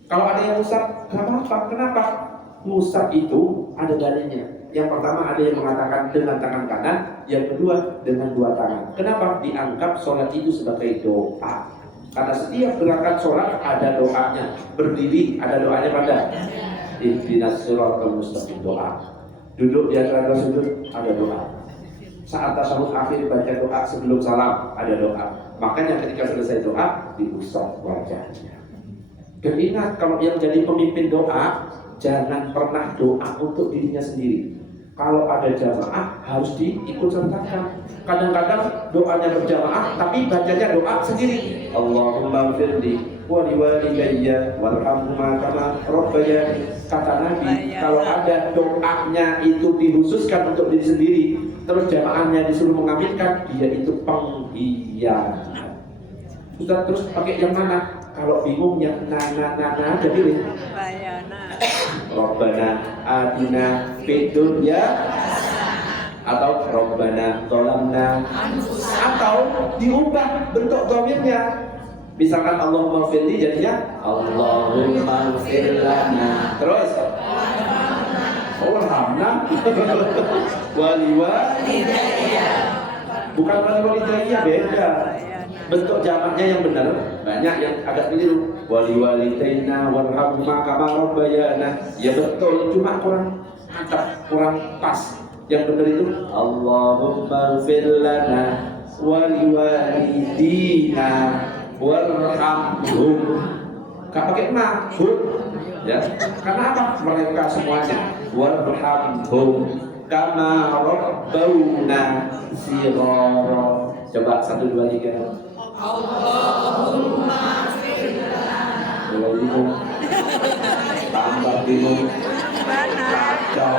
Kalau ada yang usap, gak apa-apa. Kenapa? Ngusap itu ada dalilnya. Yang pertama ada yang mengatakan dengan tangan kanan, yang kedua dengan dua tangan. Kenapa? Dianggap sholat itu sebagai doa. Karena setiap gerakan sholat ada doanya. Berdiri ada doanya pada ihdinas siratal mustaqim, doa. Duduk di antara dua sujud ada doa. Saat tasyahud akhir baca doa sebelum salam ada doa. Makanya ketika selesai doa diusap wajahnya. Dan ingat, kalau yang jadi pemimpin doa jangan pernah doa untuk dirinya sendiri. Kalau ada jamaah harus diikut sertakan. Kadang-kadang doanya berjamaah tapi bacanya doa sendiri. Allahumma firli wa liwalidayya warhamhuma kama rabbayani. Kata Nabi, kalau ada doanya itu dikhususkan untuk diri sendiri, terus jamaahnya disuruh mengaminkan, dia itu pengkhianat. Ustaz, terus pakai yang mana? Kalau bingung yang na aja pilih. Rabbana atina fid dunya atau Rabbana zalamna, atau diubah bentuk dhamirnya. Misalkan Allahumma firli jadinya Allahumma fir lana. Terus warhamna waliwalidayya. Bukan waliwalidayya, beda. Bentuk jamaknya yang benar, banyak yang agak keliru. waliwalidayna warhamhuma kama rabbayana. Ya betul, cuma kurang mantap, kurang pas. Yang benar itu Allahumma ighfir lana waliwalidina warhamhum. Gak pakai mahum, ya. Karena apa? Mereka semuanya warhamhum kama rabbawna shighara. Coba 1 2 3. Allahumma ighfir lana. Mulai bingung, tambah bingung, kacau.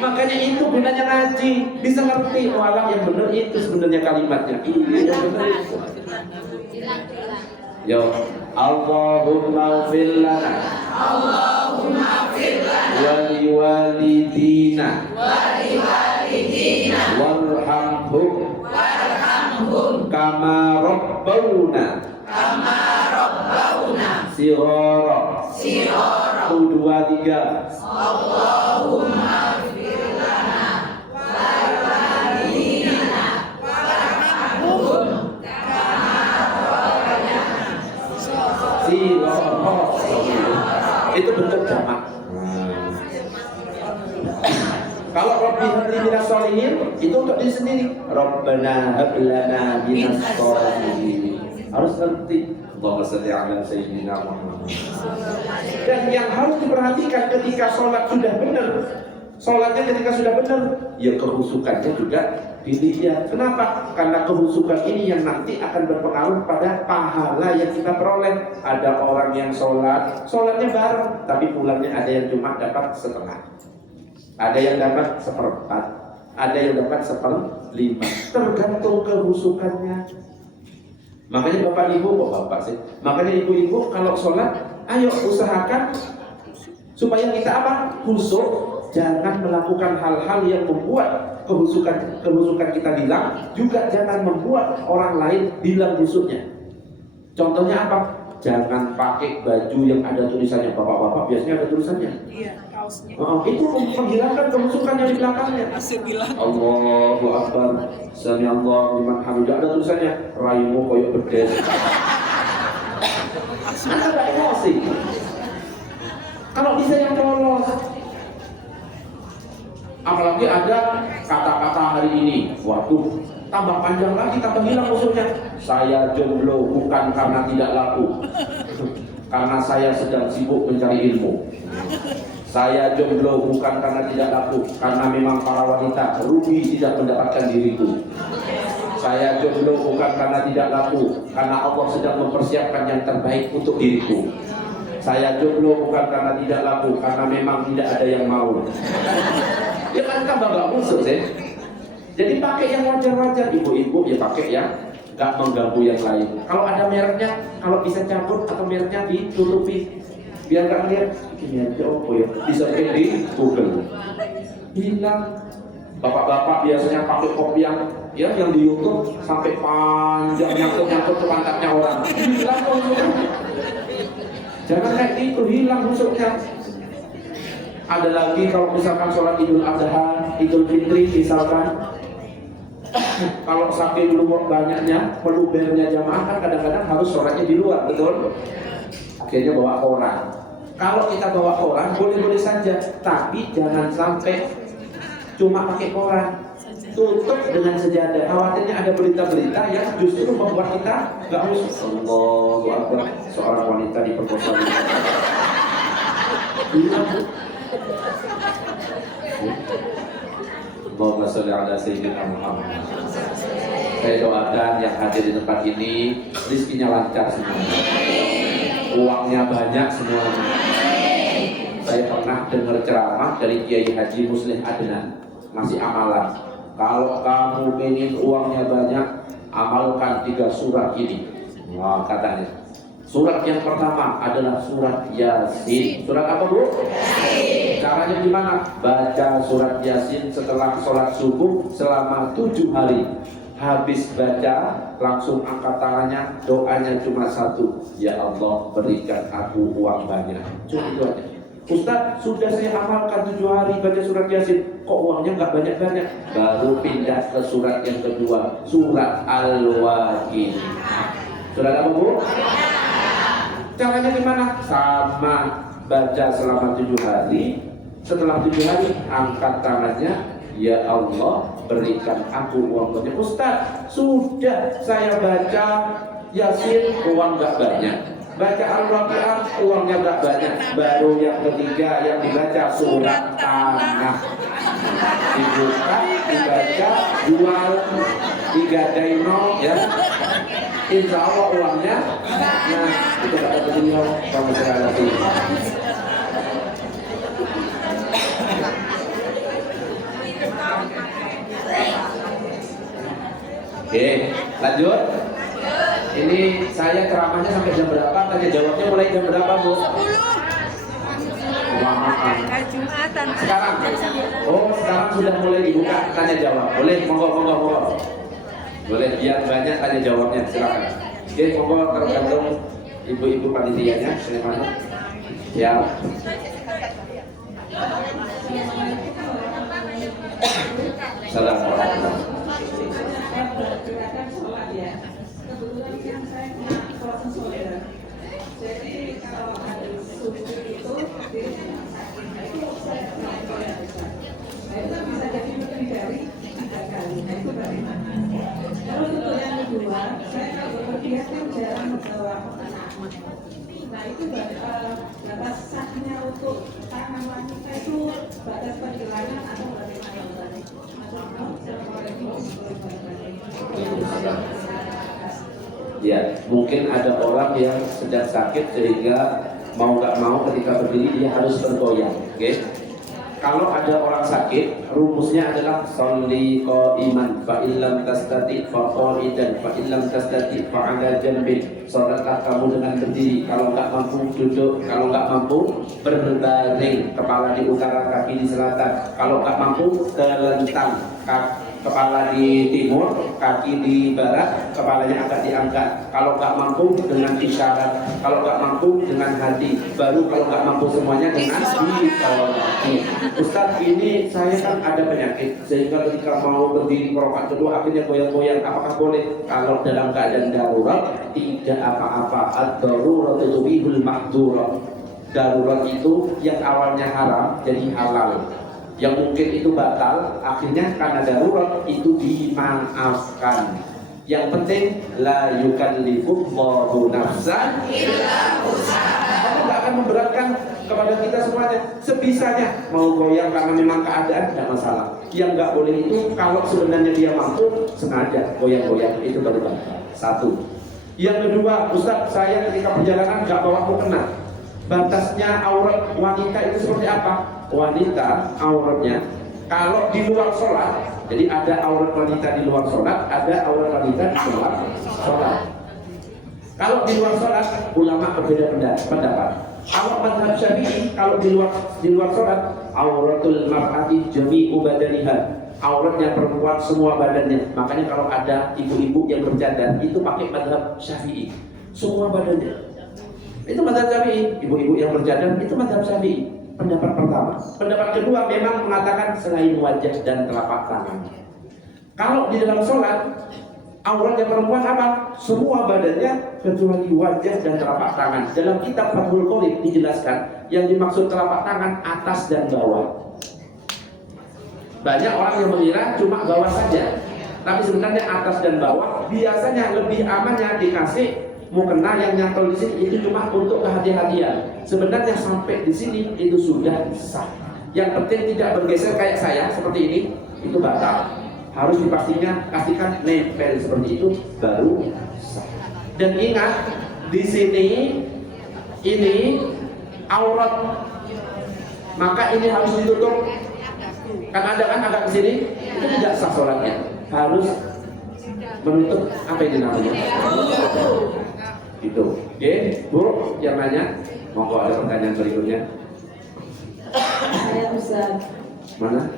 Makanya itu gunanya ngaji, bisa ngerti walau yang benar itu sebenarnya kalimatnya. Iya yang benar itu. Yo, Allahumma ighfir lana. Allahumma ighfir lana. Waliwalidina. Waliwalidina. Warhamhum. Warhamhum. Kama rabbawna. Kama rabbawna. Shighara. Shighara. 1 2 3. Allahumma ighfir lana. Waliwalidina. Warhamhum. Itu bentuk jamak. Kalau Rabbi habli minas sholihin itu untuk diri sendiri. Rabbana hab lana minas sholihin. Harus ngerti. Allahumma shalli ala sayyidina Muhammad. Dan yang harus diperhatikan ketika sholat sudah benar, sholatnya ketika sudah benar, ya kehusukannya juga dilihat. Kenapa? Karena kehusukan ini yang nanti akan berpengaruh pada pahala yang kita peroleh. Ada orang yang sholatnya bareng, tapi pulangnya ada yang cuma dapat setengah, ada yang dapat 1/4, ada yang dapat 1/5, tergantung kehusukannya. Makanya bapak ibu, makanya ibu-ibu kalau sholat, ayo usahakan supaya kita apa? Khusyuk. Jangan melakukan hal-hal yang membuat kehusukan kita hilang. Juga jangan membuat orang lain hilang khusyuknya. Contohnya apa? Jangan pakai baju yang ada tulisannya. Bapak-bapak biasanya ada tulisannya. Iya, kaosnya. Itu menghilangkan kehusukan yang di belakangnya. Allahu Akbar, Sami Allah liman hamidah. Ada tulisannya raimu koyok bedes. Ada emosi. Kalau bisa yang polos. Apalagi ada kata-kata hari ini, waduh, tambah panjang lagi, tambah hilang khususnya. Saya jomblo bukan karena tidak laku, karena saya sedang sibuk mencari ilmu. Saya jomblo bukan karena tidak laku, karena memang para wanita rugi tidak mendapatkan diriku. Saya jomblo bukan karena tidak laku, karena Allah sedang mempersiapkan yang terbaik untuk diriku. Saya jomblo bukan karena tidak laku, karena memang tidak ada yang mau. Ya kan tambah gak khusus ya. Jadi pakai yang wajar-wajar. Ibu-ibu ya pakai yang gak mengganggu yang lain. Kalau ada mereknya, kalau bisa cabut atau mereknya ditutupi, biar gak lihat. Ini aja apa ya? Bisa di Google. Hilang. Bapak-bapak biasanya pakai kopi yang di YouTube sampai panjang nyangkut ke pantatnya orang. Hilang khususnya. Jangan kayak gitu, hilang khususnya. Ada lagi kalau misalkan sholat Idul Adha, Idul Fitri misalkan, kalau saking luar banyaknya, melubernya jamaah kan kadang-kadang harus sholatnya di luar, betul? Akhirnya bawa koran. Kalau kita bawa koran boleh-boleh saja, tapi jangan sampai cuma pakai koran. Tutup dengan sejadah. Khawatirnya ada berita-berita yang justru membuat kita nggak khusyuk. Allahu Akbar, seorang wanita diperkosa. Allahumma sholli ala sayyidina Muhammad. Saya doakan yang hadir di tempat ini rezekinya lancar semuanya, uangnya banyak semuanya. Saya pernah dengar ceramah dari Kiai Haji Muslih Adnan, masih amalan. Kalau kamu ingin uangnya banyak, amalkan 3 surat ini. Wah, katanya. Surat yang pertama adalah surat Yasin. Surat apa, Bu? Yasin. Caranya gimana? Baca surat Yasin setelah sholat subuh selama 7 hari. Habis baca, langsung angkat tangannya, doanya cuma 1. Ya Allah, berikan aku uang banyak. Cuma itu aja. Ustaz, sudah saya amalkan 7 hari baca surat Yasin, kok uangnya nggak banyak-banyak? Baru pindah ke surat yang kedua, surat Al-Waqiah. Sudah ada Bu? Caranya gimana? Sama, baca selama 7 hari. Setelah 7 hari angkat tangannya, ya Allah berikan aku uang banyak. Ustaz, sudah saya baca Yasin, uang gak banyak. Baca Al-Waqiah, uangnya gak banyak. Baru yang ketiga yang dibaca surat tanah. Dibuka, dibaca, jual, digadai nol ya. Insya Allah uangnya. Nah, itu kata beliau kamu sekali. Oke, lanjut. Ini saya ceramahnya sampai jam berapa? Tanya jawabnya mulai jam berapa, Bu? 10. Jumatan. Sekarang? Oh, sekarang sudah mulai dibuka tanya jawab. Boleh, monggo. Boleh, biar banyak tanya jawabnya, silakan. Oke, monggo tergantung ibu-ibu panitianya, bagaimana? Ya. Assalamualaikum. Kebetulan kan saya punya proses saudara. Jadi kalau ada susu itu diri sakit, itu saya pernah koyak besar. Nah itu bisa jadi lebih dari 3 kali. Nah itu bagaimana? Kalau untuk yang kedua, saya kalau bepergian kan jarang membawa anak. Nah itu batas sahnya untuk tangan wanita itu batas perjalanan atau bagaimana? Assalamualaikum warahmatullahi wabarakatuh. Ya, mungkin ada orang yang sedang sakit sehingga mau nggak mau ketika berdiri dia harus bergoyang. Oke? Kalau ada orang sakit, rumusnya adalah sholli qa'iman fa illam tastati fa qa'idan fa illam tastati fa 'ala janbin. Salatlah kamu dengan berdiri, kalau nggak mampu duduk, kalau nggak mampu berbaring, kepala di utara, kaki di selatan. Kalau nggak mampu telentang, kepala di timur, kaki di barat, kepalanya agak diangkat. Kalau nggak mampu dengan isyarat, kalau nggak mampu dengan hati, baru kalau nggak mampu semuanya dengan disolati. Ustaz, ini saya kan ada penyakit sehingga ketika mau berdiri rakaat kedua akhirnya goyang-goyang. Apakah boleh? Kalau dalam keadaan darurat tidak apa-apa. Ad-daruratu tubihul mahdzurat. Darurat itu yang awalnya haram jadi halal. Yang mungkin itu batal, akhirnya karena darurat itu dimaafkan. Yang penting la yukallifullahu nafsan illa wus'aha. Allah nggak akan memberatkan kepada kita semuanya, sebisanya. Mau goyang karena memang keadaan tidak masalah. Yang nggak boleh itu kalau sebenarnya dia mampu sengaja goyang-goyang, itu baru batal. Satu. Yang kedua, Ustaz, saya ketika perjalanan nggak bawa mukena. Batasnya aurat wanita itu seperti apa? Wanita auratnya kalau di luar sholat, jadi ada aurat wanita di luar sholat, ada aurat wanita di luar sholat. Kalau di luar sholat, ulama berbeda pendapat. Kalau mazhab Syafi'i, kalau di luar sholat, auratul mar'ati jami'u badaniha, auratnya perempuan semua badannya. Makanya kalau ada ibu-ibu yang bercadar itu pakai mazhab Syafi'i, semua badannya. Itu mazhab Syafi'i, ibu-ibu yang bercadar itu mazhab Syafi'i. Pendapat pertama. Pendapat kedua memang mengatakan selain wajah dan telapak tangan. Kalau di dalam sholat, auratnya perempuan apa? Semua badannya kecuali wajah dan telapak tangan. Dalam kitab Fathul Qorib dijelaskan yang dimaksud telapak tangan atas dan bawah. Banyak orang yang mengira cuma bawah saja, tapi sebenarnya atas dan bawah. Biasanya lebih amannya dikasih mukena yang nyantol di sini itu cuma untuk kehati-hatian. Sebenarnya sampai di sini itu sudah sah. Yang penting tidak bergeser kayak saya seperti ini, itu batal. Harus dipastikan nempel seperti itu baru sah. Dan ingat di sini ini aurat, maka ini harus ditutup. Kan ada kan agak ke sini, itu tidak sah sholatnya. Harus menutup apa ini namanya? Itu. Oke, Bu, yang nanya, monggo ada pertanyaan berikutnya. Saya Ustaz. Mana?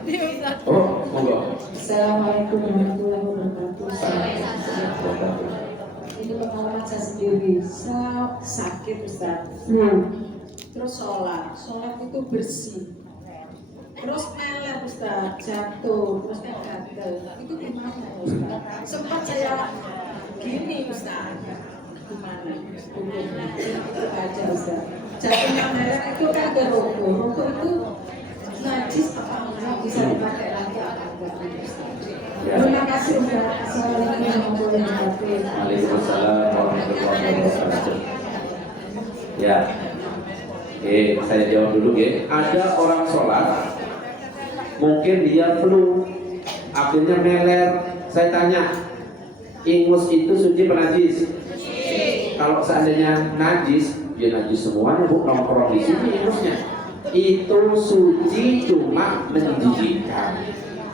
Oh, monggo. Assalamualaikum warahmatullahi wabarakatuh. Ini pengalaman saya sendiri. Saya sakit Ustaz. Terus sholat itu bersih. Terus melek Ustaz, jatuh, terus gatel. Itu gimana Ustaz? Sempat saya gini Ustaz. gimana hukumnya itu aja Ustaz. Jatuhnya merah itu kan ke rokok itu najis apa enggak, bisa dipakai lagi apa enggak Ustaz. Terima kasih Ustaz. Assalamualaikum warahmatullahi wabarakatuh. Waalaikumsalam warahmatullahi wabarakatuh. Ya, saya jawab dulu ya. Ada orang sholat, mungkin dia flu, akhirnya meler. Saya tanya, ingus itu suci apa najis? Kalau seandainya najis, ya najis semuanya, bu. Nongkrong di sini ingusnya. Itu suci, cuma menjijikkan.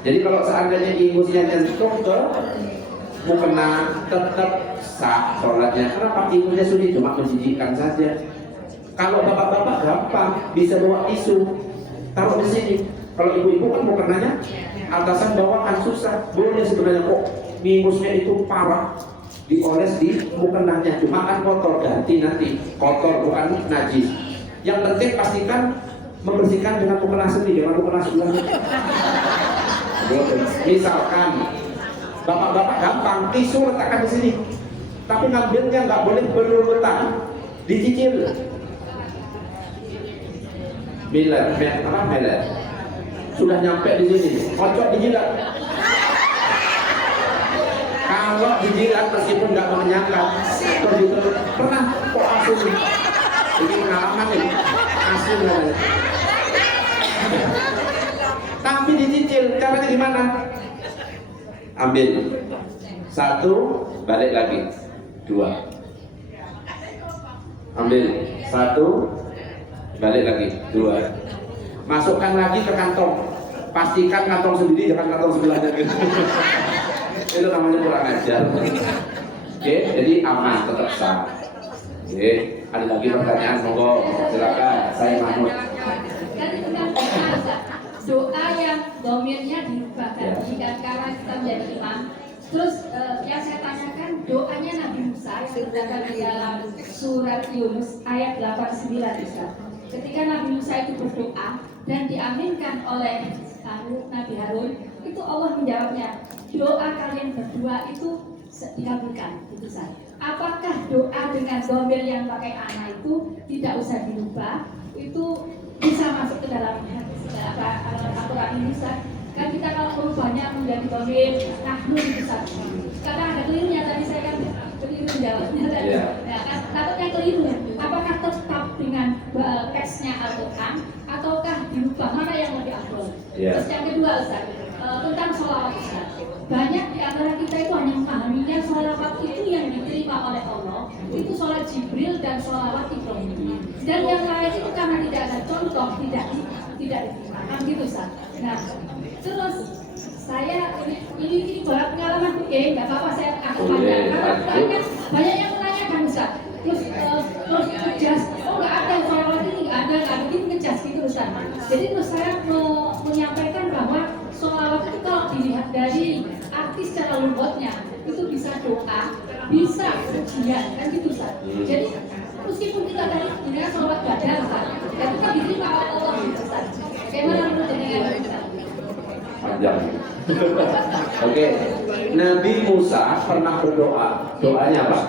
Jadi kalau seandainya ingusnya nyentuh ke mukena, tetap sah sholatnya. Kenapa? Ingusnya suci, cuma menjijikkan saja. Kalau bapak-bapak gampang bisa bawa tisu, taruh di sini. Kalau ibu-ibu kan mukenanya atasan bawakan susah. Boleh sebenarnya kok. Ingusnya itu parah, dioles di mukenanya, cuma kan kotor, ganti nanti. Kotor bukan najis. Yang penting pastikan membersihkan dengan mukena sendiri, jangan mukena sebelahnya. Misalkan bapak-bapak gampang, tisu letakkan di sini, tapi ngambilnya nggak boleh berlurutan, dicicil. Meler, sudah nyampe di sini, kocok dijilat. Kalau dijilat meskipun nggak mengenyangkan, pernah kok asin? Ini pengalaman nih, asin namanya. Tapi dicicil, caranya gimana? Ambil 1, balik lagi 2. Ambil 1, balik lagi 2. Masukkan lagi ke kantong. Pastikan kantong sendiri, jangan kantong sebelahnya. Itu namanya kurang ajar. Oke, jadi aman, tetap sah. Oke, ada lagi pertanyaan, monggo silakan. Saya Mahmud. Doa yang domirnya dirubah tadi kan karena kita menjadi imam. Terus yang saya tanyakan doanya Nabi Musa yang terdapat di dalam surat Yunus ayat 89 Ustaz. Ketika Nabi Musa itu berdoa dan diaminkan oleh Nabi Harun, itu Allah menjawabnya, doa kalian berdua itu dikabulkan. Itu Ustaz. Apakah doa dengan domir yang pakai anak itu tidak usah dirubah? Itu bisa masuk ke dalam aturan ini Ustaz. Kan kita kalau merubahnya menjadi domir nahnu itu Ustaz. Karena ada kelirunya tadi, saya kan keliru menjawabnya tadi. Ya kan takutnya keliru. Apakah tetap dengan teksnya Al-Quran ataukah dirubah, mana yang lebih afdol? Terus yang kedua Ustaz, tentang sholawat Ustaz. Banyak di antara kita itu hanya memahaminya sholawat itu yang diterima oleh Allah itu sholat Jibril dan sholawat Ibrahim. Dan yang lain itu karena tidak ada contoh tidak diterima. Kan gitu Ustaz. Nah, terus saya ini buat pengalaman, nggak apa-apa saya akan panjang. Karena banyak yang menanyakan Ustaz. Terus ngejas, nggak ada sholawat ini, nggak ada gitu ngejas gitu Ustaz. Jadi terus saya menyampaikan bahwa sholawat itu kalau dilihat dari arti secara lugatnya itu bisa doa, bisa ujian, kan gitu Ustaz. Jadi meskipun kita tadi dengan sholawat badan Ustaz, itu kan diterima oleh Allah gitu Ustaz. Bagaimana menurut dengan Ustaz? Panjang. Oke, Nabi Musa pernah berdoa. Doanya apa?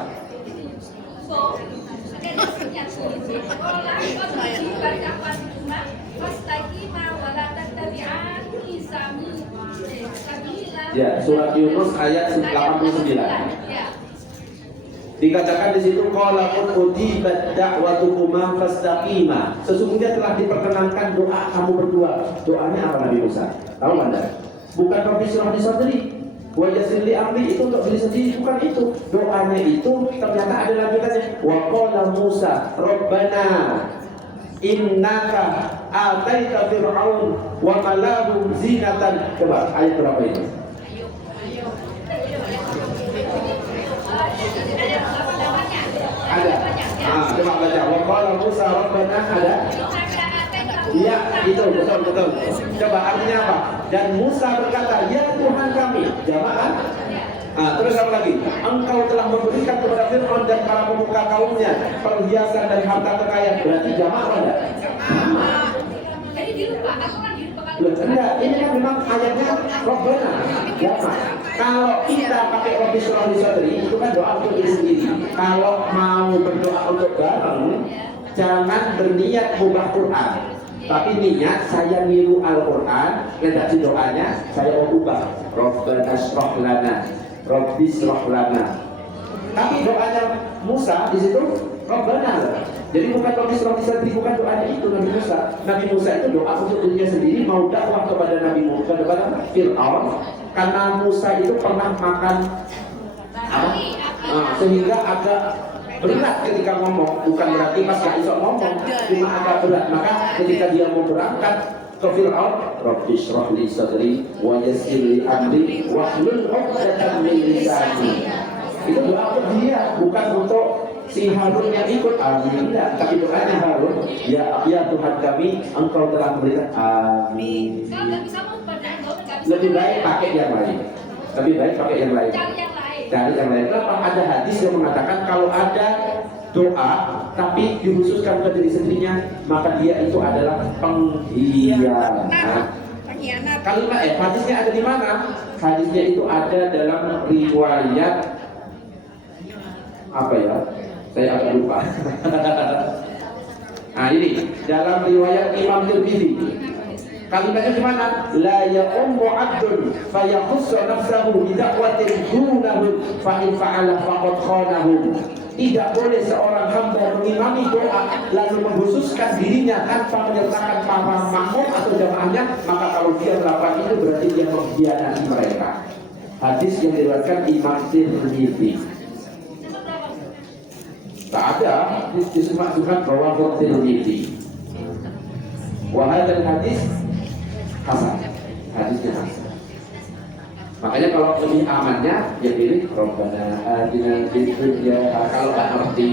Ya, surat Yunus ayat 89. Dikatakan di situ qala qul ujibat da'watukuma fastaqima. Sesungguhnya telah diperkenankan doa kamu berdua. Doanya apa Nabi Musa? Tahu Anda? Bukan Rabbi syrah li sadri wa yassir li amri, itu untuk diri sendiri, bukan itu. Doanya itu ternyata ada lanjutannya. Wa qala Musa Rabbana innaka ataita fir'aun wa malahu zinatan. Coba ayat berapa itu? Ada. Coba baca. Wa qala Musa Rabbana, ada? Iya, itu betul. Coba artinya apa? Dan Musa berkata, ya Tuhan kami, jamaah. Terus apa lagi? Engkau telah memberikan kepada Fir'aun dan para pemuka kaumnya perhiasan dan harta kekayaan. Berarti jamaah ada? Jadi dilupa, aturan dilupakan Loh, enggak, ini kan memang ayatnya Rabbana. Ya, Pak. Kalau kita pakai Rabbi Shrah li sadri, itu kan doa untuk diri sendiri. Kalau mau berdoa untuk bareng, jangan berniat mubah Quran. Tapi niat saya niru Al-Quran, redaksi doanya saya mau ubah. Rabbana shrah lana, Rabbi shrah lana. Tapi doanya Musa di situ Rabbana. Jadi bukan Rabbi shrah li sadri, bukan doanya itu Nabi Musa. Nabi Musa itu doa untuk dirinya sendiri, mau dakwah kepada Nabi Musa, kepada Fir'aun. Karena Musa itu pernah makan apa? Sehingga agak berat ketika ngomong, bukan berarti pas gak bisa ngomong, cuma agak berat. Maka ketika dia mau berangkat ke Fir'aun, Rabbi shrah li sadri wa yassir li amri wahlul 'uqdatam min lisani. Itu doa untuk dia, bukan untuk si Harun yang ikut. Amin. Tidak, tapi doanya Harun, ya Tuhan kami, Engkau telah memberikan. Amin. Lebih baik pakai yang lain. Lebih baik pakai yang lain. Dari yang lain. Kenapa? Ada hadis yang mengatakan kalau ada doa tapi dikhususkan ke diri sendirinya, maka dia itu adalah pengkhianat. Kalimat hadisnya ada di mana? Hadisnya itu ada dalam riwayat apa ya? Saya agak lupa. Nah ini dalam riwayat Imam Tirmidzi. Kalimatnya di mana? La ya'ummu 'abdun fa yakhussu nafsahu bi da'watin dunahu fa in fa'ala faqad khanahu. Tidak boleh seorang hamba mengimami doa lalu mengkhususkan dirinya tanpa menyertakan para makmum atau jamaahnya, maka kalau dia melakukan itu berarti dia mengkhianati mereka. Hadis yang diriwayatkan Imam Tirmidzi. Tak ada disebutkan bahwa Tirmidzi. Wahai hadis hasan, hadisnya hasan. Makanya kalau lebih amannya ya pilih Rabbana atina fid dunya. Kalau nggak ngerti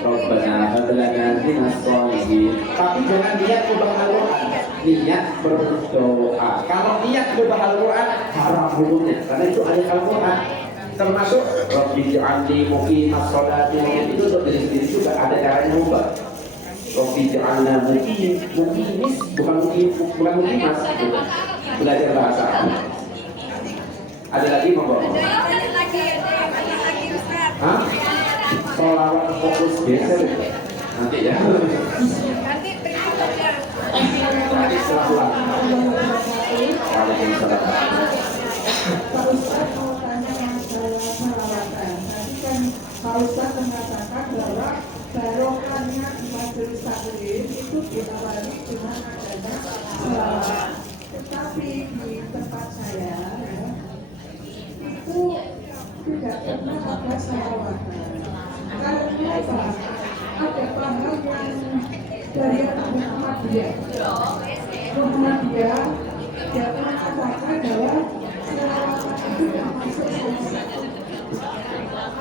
Rabbana hab lana minas sholihin. Tapi jangan niat ubah Al-Quran, niat berdoa. Kalau niat ubah Al-Quran haram hukumnya, karena itu ayat Al-Quran. Termasuk Rabbi ja'alni muqimas sholati, itu untuk diri sendiri juga ada caranya ubah. Rabbi ja'alna muqimis, bukan muqimas. Belajar bahasa. Ada lagi monggo. Hah? Sholawat fokus geser nanti ya. Nanti berikutnya. Nanti setelah pulang. Waalaikumsalam. Pak Ustadz mau tanya masalah salawatan. Tadi kan Pak Ustadz mengatakan bahwa barokahnya majelis taklim itu diawali dengan adanya salawat. Tetapi di tempat saya ya, itu tidak pernah ada salawatan. Karena apa? Ada paham yang dari Muhammadiyah yang mengatakan bahwa salawatan itu tidak masuk surga.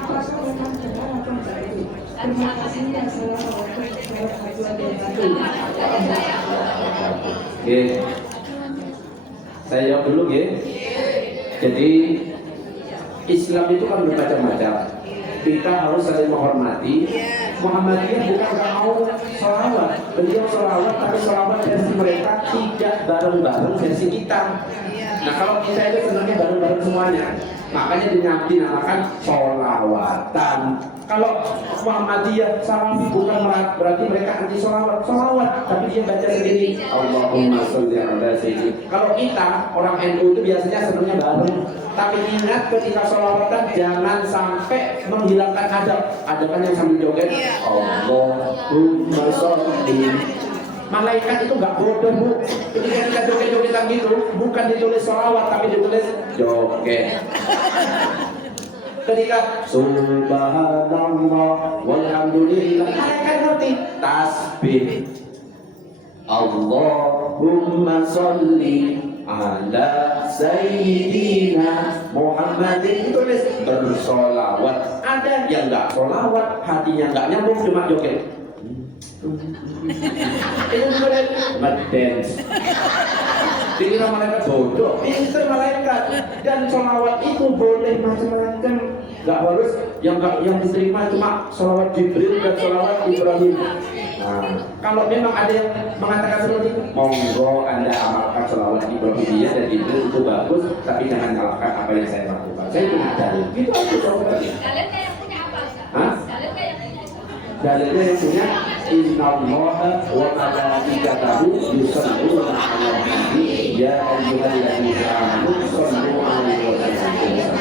Apakah memang benar atau tidak itu? Terima kasih ya. Assalamualaikum warahmatullahi wabarakatuh. Oke. Saya jawab dulu ya. Jadi Islam itu kan bermacam-macam. Kita harus saling menghormati. Muhammadiyah bukan nggak mau sholawat. Beliau sholawat, tapi sholawat versi mereka tidak bareng-bareng versi kita. Nah kalau kita itu sebenarnya bareng-bareng semuanya, makanya dinamakan sholawatan. Kalau Muhammadiyah salafi bukan berarti mereka anti sholawat, tapi dia baca sendiri Allahumma sholli ala sayyidina. Kalau kita orang NU itu biasanya sebenarnya bareng, tapi ingat ketika sholawatan jangan sampai menghilangkan adab. Ada kan yang sambil joget Allahumma sholli. Malaikat itu nggak bodoh bu. Ketika kita joget-jogetan gitu, bukan ditulis sholawat tapi ditulis joget. Ketika subhanallah walhamdulillah, mereka ngerti tasbih Allahumma sholli ala sayyidina Muhammadin, tulis bersolawat. Ada yang nggak solawat, hatinya nggak nyambung, cuma joget. Itu bukan ngedance. Dikira malaikat bodoh, pinter malaikat. Dan sholawat itu boleh macam-macam. Gak harus yang diterima cuma sholawat Jibril dan sholawat Ibrahim. Nah, Nah, kalau memang ada yang mengatakan seperti itu, monggo Anda amalkan sholawat Ibrahimiyah dan itu bagus, tapi jangan melakukan apa yang saya lakukan. Saya punya dalil. Gitu aja jawabannya. Kalian kayak punya apa? Hah? Kalian kayak punya apa? Dalilnya yang punya Innallaha wa malaikatahu yusholluna 'alan nabi ya ayyuhalladzina amanu shollu 'alaihi wa sallimu.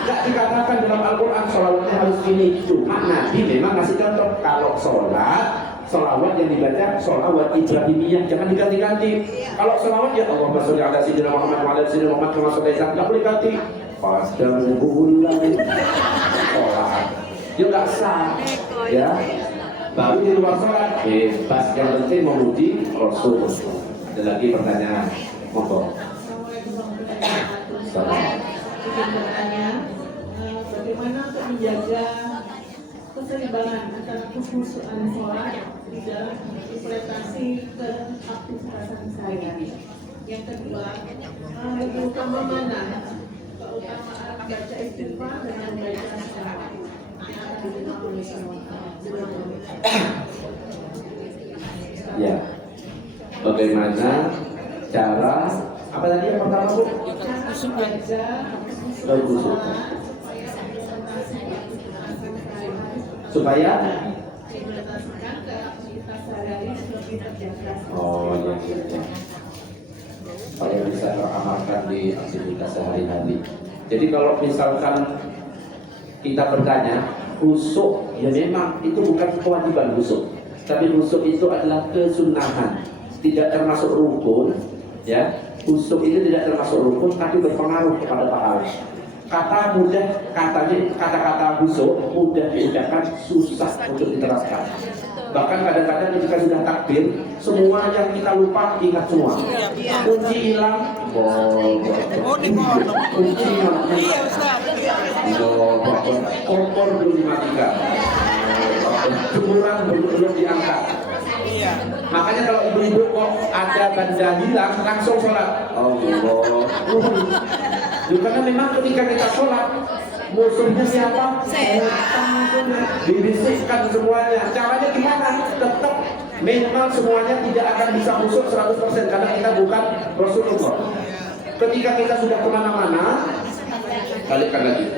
Tidak dikatakan dalam Al-Quran sholawatnya harus ini. Cuma Nabi memang ngasih contoh. Kalau sholawat yang dibaca sholawat Ibrahimiyah, jangan diganti-ganti. Kalau sholawat ya Allahumma sholli ala sayyidina Muhammad wa ala sayyidina Muhammad kama shallaita, nggak boleh ganti. Padahal bulan sholat ya nggak sah, ya. Baru di luar sholat bebas, yang penting memuji Rasul. Ada lagi pertanyaan? Monggo. Izin bertanya, bagaimana untuk menjaga keseimbangan antara kekhusyuan sholat di dalam implementasi ke aktivitas saya. Yang kedua, lebih utama mana? Keutamaan baca istighfar dengan baca sholawat. Ya, bagaimana cara apa tadi yang pertama Bu? Kekhusyukan. Supaya oh ya, ya. Supaya bisa teramalkan di aktivitas sehari-hari. Jadi kalau misalkan kita bertanya khusyuk, ya memang itu bukan kewajiban khusyuk, tapi khusyuk itu adalah kesunahan, tidak termasuk rukun, ya. Khusyuk itu tidak termasuk rukun, tapi berpengaruh kepada pahala. Kata-kata khusyuk mudah diucapkan, susah untuk diterapkan. Bahkan kadang-kadang ketika sudah takbir, semua yang kita lupa ingat semua. Kunci hilang, kunci hilang, kompor belum dimatikan, jemuran belum diangkat. Makanya kalau ibu-ibu kok ada benda hilang, langsung sholat. Allah. Karena memang ketika kita sholat, musuhnya siapa? Setan. Dibisikkan semuanya. Caranya gimana? Tetap memang semuanya tidak akan bisa musuh 100% karena kita bukan Rasulullah. Ketika kita sudah kemana-mana, balikkan lagi.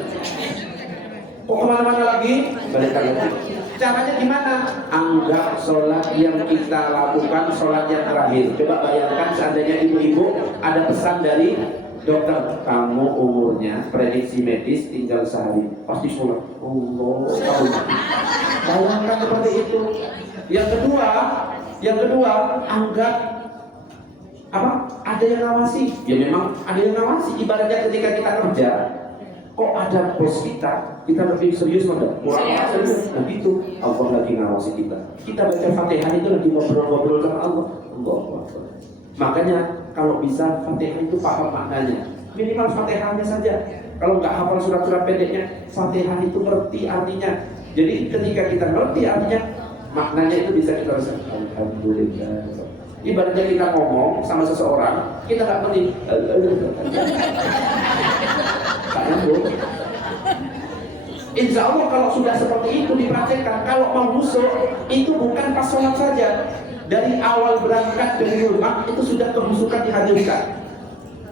Kok kemana-mana lagi? Balikkan lagi. Caranya gimana? Anggap sholat yang kita lakukan sholat yang terakhir. Coba bayangkan seandainya ibu-ibu ada pesan dari dokter, kamu umurnya prediksi medis tinggal sehari, pasti sholat. Allah, bayangkan seperti itu. Yang kedua, anggap apa? Ada yang ngawasi. Ya memang ada yang ngawasi. Ibaratnya ketika kita kerja, kok ada bos kita lebih serius mana? Kurang serius. Nah gitu, Allah lagi ngawasi kita. Kita baca Fatihah itu lagi ngobrol-ngobrol sama Allah. Makanya kalau bisa Fatihah itu paham maknanya. Minimal Fatihahnya saja. Kalau nggak hafal surat-surat pendeknya, Fatihah itu ngerti artinya. Jadi ketika kita ngerti artinya, maknanya itu bisa kita rasakan. Alhamdulillah. Ibaratnya kita ngomong sama seseorang, kita nggak ngerti. Insya Allah kalau sudah seperti itu dipraktekkan, kalau mau khusyuk itu bukan pas sholat saja. Dari awal berangkat dari rumah itu sudah kehusukan dihadirkan.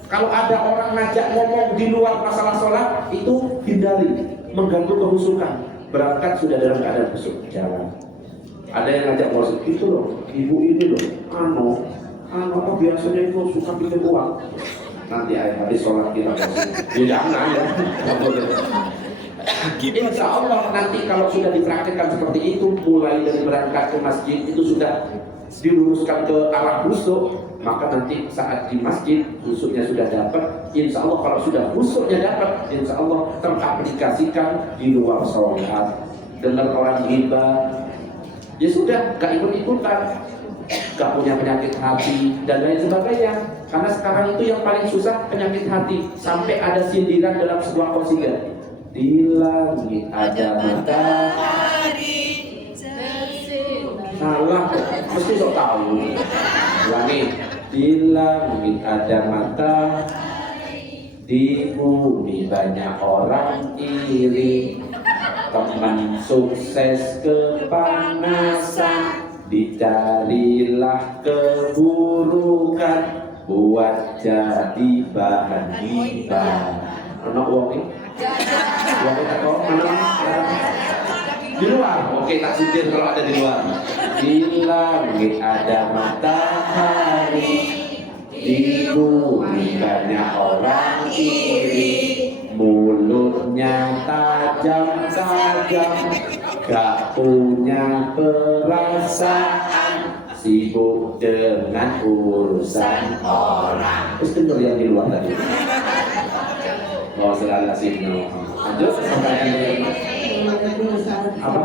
Kalau ada orang ngajak ngomong di luar masalah sholat, itu hindari, mengganggu kehusukan. Berangkat sudah dalam keadaan khusyuk, jalan. Ada yang ngajak ngomong itu loh, ibu ini loh, apa biasanya itu suka bikin uang. Nanti habis sholat kita jangan ya. Insya Allah nanti kalau sudah dipraktikkan seperti itu, mulai dari berangkat ke masjid itu sudah diluruskan ke arah khusyuk, maka nanti saat di masjid khusyuknya sudah dapat. Insya Allah kalau sudah khusyuknya dapat, insya Allah teraplikasikan di luar sholat. Dengar orang ghibah, ya sudah, gak ikut-ikutan, gak punya penyakit hati dan lain sebagainya. Karena sekarang itu yang paling susah penyakit hati. Sampai ada sindiran dalam sebuah qasidah, di langit ada matahari. Salah, mesti sok tahu. Langit, di langit ada matahari, di bumi banyak orang iri. Teman sukses kepanasan, dicarilah keburukan buat jadi bahan gibah. Ono uangnya? Uangnya kok mana? Di luar. Oke, tak sindir kalau ada di luar. Di langit ada matahari, di bumi banyak orang iri, mulutnya tajam-tajam, gak punya perasaan, sibuk dengan urusan orang. Terus dengar yang di luar tadi. Oh, salah sih. Lanjut pertanyaan apa?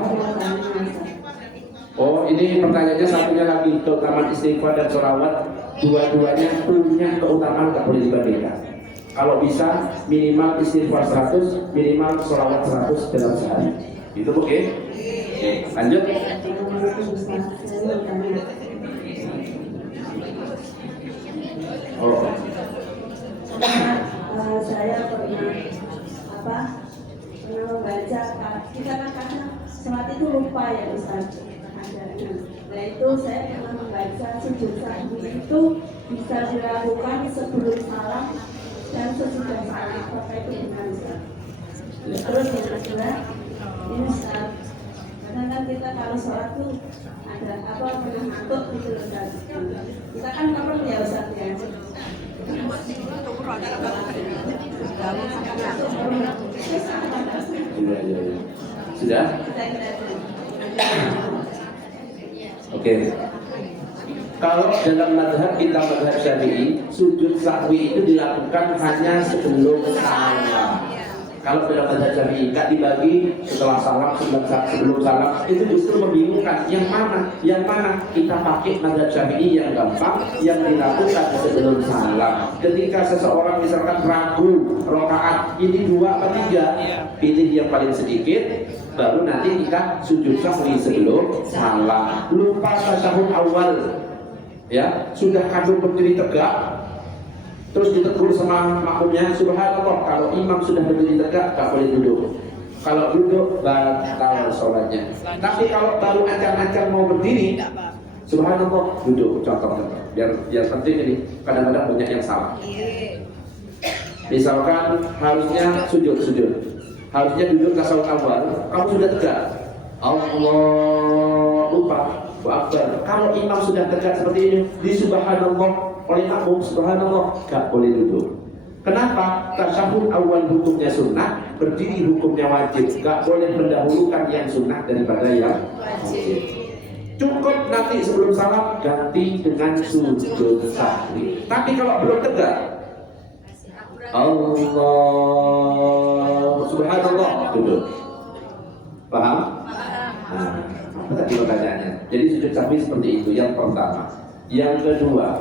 Oh, ini pertanyaannya satunya lagi, keutamaan istighfar dan sholawat. Dua-duanya punya keutamaan, tak boleh dibandingkan. Kalau bisa minimal istighfar 100, minimal sholawat 100 dalam sehari. Itu oke? Oke, lanjut. Oh. Saya pernah membaca, kita kan kadang sholat itu lupa ya Ustaz. Nah itu saya pernah membaca sujud sahwi itu bisa dilakukan sebelum salam dan sesudah salam. Apa itu benar Ustaz? Terus yang kedua, ini Ustaz, kadang kan kita kalau sholat tuh ada apa pernah ngantuk gitu Ustaz. Kita kan kapan ya Ustaz ya? Iya. Sudah? Oke. Kalau dalam madhab kita madhab Syafi'i, sujud sahwi itu dilakukan hanya sebelum salam. Kalau dalam madhab Syafi'i nggak dibagi setelah salam, sebelum salam, itu justru membingungkan. Yang mana kita pakai madhab Syafi'i yang gampang, yang dilakukan sebelum salam. Ketika seseorang misalkan ragu rakaat ini 2 atau 3, pilih yang paling sedikit, baru nanti kita sujud sahwi sebelum salam. Lupa tasyahud awal, ya sudah kadung berdiri tegak, terus ditegur sama makmumnya, subhanallah, kalau imam sudah berdiri tegak gak boleh duduk. Kalau duduk batal sholatnya. Tapi kalau baru ancang-ancang mau berdiri, subhanallah, duduk. Contoh, biar penting ini. Kadang-kadang banyak yang salah. Misalkan harusnya sujud, harusnya duduk tasawuf awal, kamu sudah tegak, Allah lupa, Akbar. Kalau imam sudah tegak seperti ini, di subhanallah oleh makmum, subhanallah, gak boleh duduk. Kenapa? Tasyahud awal hukumnya sunnah, berdiri hukumnya wajib. Gak boleh mendahulukan yang sunnah daripada yang wajib. Cukup nanti sebelum salam ganti dengan sujud sahwi. Tapi kalau belum tegak, Allah subhanallah, duduk. Paham? Nah, apa tadi pertanyaannya? Jadi sujud sahwi seperti itu yang pertama. Yang kedua,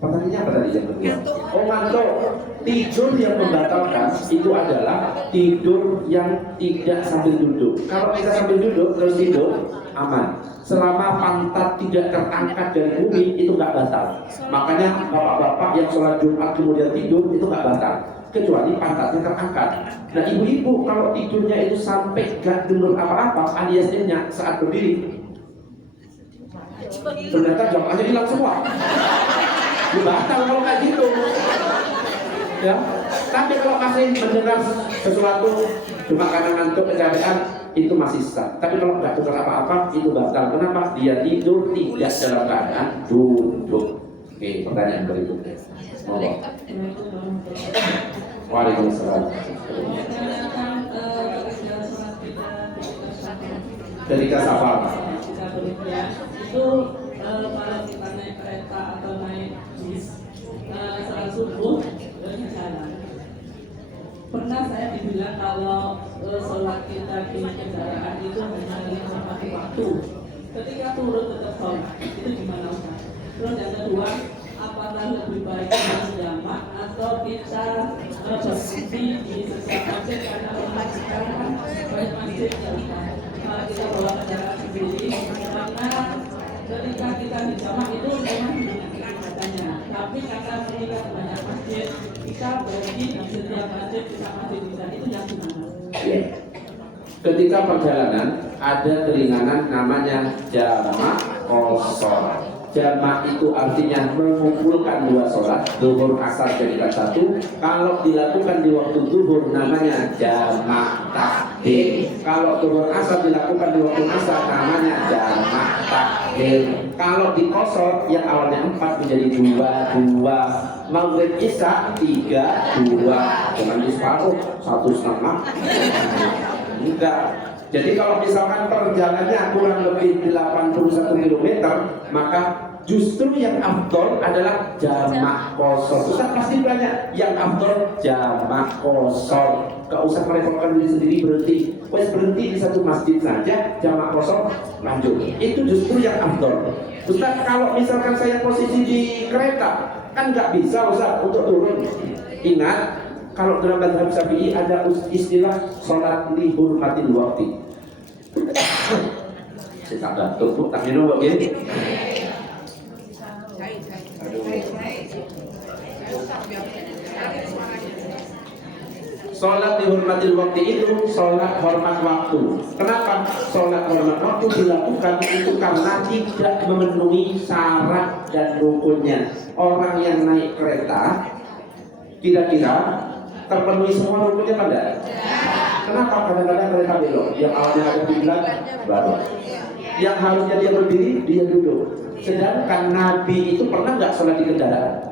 pertanyaannya apa tadi yang kedua? Oh, ngantuk. Tidur yang membatalkan itu adalah tidur yang tidak sambil duduk. Kalau kita sambil duduk terus tidur, aman. Selama pantat tidak terangkat dari bumi, itu nggak batal. Makanya bapak-bapak yang sholat Jumat kemudian tidur itu nggak batal, kecuali pantatnya terangkat. Nah, ibu-ibu kalau tidurnya itu sampai nggak dengar apa-apa alias nyenyak saat berdiri, ternyata jamaahnya hilang semua. Batal kalau kayak gitu. Ya, tapi kalau masih mendengar sesuatu cuma karena ngantuk kecapean, itu masih sah. Tapi kalau nggak dengar apa-apa, itu batal. Kenapa? Dia tidur tidak dalam keadaan duduk. Oke, pertanyaan berikutnya. Waalaikumsalam. Ketika safar itu kalau kita naik kereta atau naik bis, salat subuh di jalan. Pernah saya dibilang kalau sholat kita di kendaraan itu hanya 5 waktu. Ketika turun tetap sholat, itu gimana Ustaz? Terus yang kedua, apakah lebih baik berjamaah atau kita berhenti di setiap masjid, karena orang sekarang kan banyak masjid yang kalau kita bawa kendaraan sendiri, karena ketika kita di jamaah itu memang katanya, tapi karena mengingat banyak masjid, kita berhenti di setiap masjid, kita masjid bisa, itu yang gimana? Ya. Ketika perjalanan ada keringanan namanya jamak qashar. Jamak itu artinya mengumpulkan dua sholat, zuhur asar jadikan satu. Kalau dilakukan di waktu zuhur namanya jamak takdim. Kalau zuhur asar dilakukan di waktu asar namanya jamak takdim. Kalau di qashar yang awalnya 4 menjadi 2, maghrib isya 3, 2. Jangan di separuh 1,5. Enggak. Jadi kalau misalkan perjalanannya kurang lebih 81 km, maka justru yang afdol adalah jamak qashar. Ustaz pasti banyak yang afdol jamak qashar. Gak usah merepotkan diri sendiri, berhenti di satu masjid saja, jamak qashar lanjut. Itu justru yang afdol. Ustaz kalau misalkan saya posisi di kereta, kan nggak bisa Ustaz untuk turun. Ingat, kalau dalam mazhab Syafi'i ada istilah sholat li hurmatil waqti. Saya tak batuk, tak minum ya. Sholat li hurmatil waqti itu sholat hormat waktu. Kenapa sholat hormat waktu dilakukan? Itu karena tidak memenuhi syarat dan rukunnya. Orang yang naik kereta kira-kira terpenuhi semua rukunnya pada? Kenapa kadang-kadang kereta belok? Yang awalnya ada di belakang baru. Yang harusnya dia berdiri, dia duduk. Sedangkan Nabi itu pernah nggak sholat di kendaraan?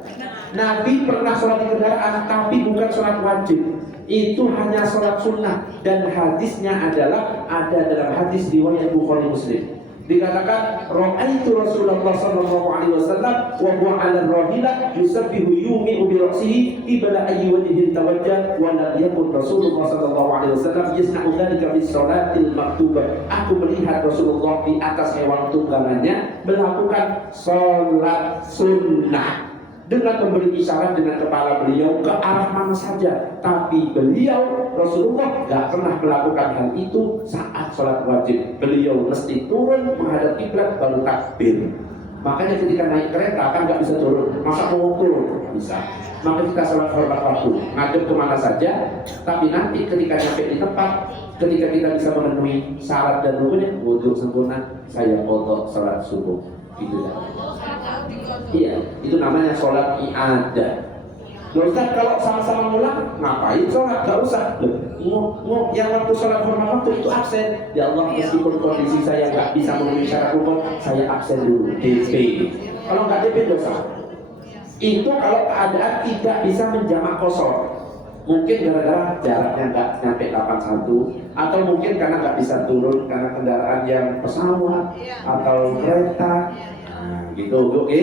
Nabi pernah sholat di kendaraan, tapi bukan sholat wajib. Itu hanya sholat sunnah. Dan hadisnya adalah ada dalam hadis riwayat Bukhari Muslim. Dikatakan ra'aitu Rasulullah sallallahu alaihi wasallam wa huwa 'ala ar-rahilah yusabbihu yumi'u bi ra'sihi ibla ayyi wajhin tawajjah wa lam yakun Rasulullah sallallahu alaihi wasallam yasna'u dzalika fi sholatil maktubah. Aku melihat Rasulullah di atas hewan tunggangannya melakukan sholat sunnah dengan memberi isyarat dengan kepala beliau ke arah mana saja. Tapi beliau Rasulullah gak pernah melakukan hal itu saat sholat wajib. Beliau mesti turun menghadap kiblat baru takbir. Makanya ketika naik kereta kan gak bisa turun. Masa mau turun? Bisa. Maka kita sholat hormat waktu, ngadep kemana saja. Tapi nanti ketika nyampe di tempat, ketika kita bisa memenuhi syarat dan rukunnya, wudhu sempurna, saya qadha sholat subuh. Gitu ya. Iya, itu namanya sholat i'adah. Loh Ustaz, kalau sama-sama ngulang, ngapain sholat? Gak usah. Yang waktu sholat hormat waktu itu absen. Ya Allah, meskipun kondisi saya gak bisa memenuhi syarat rukun, saya absen dulu, DP. Kalau gak DP, dosa. Itu kalau keadaan tidak bisa menjamak qashar. Mungkin gara-gara jaraknya nggak nyampe 81, atau mungkin karena nggak bisa turun karena kendaraan yang pesawat atau kereta. Gitu, oke?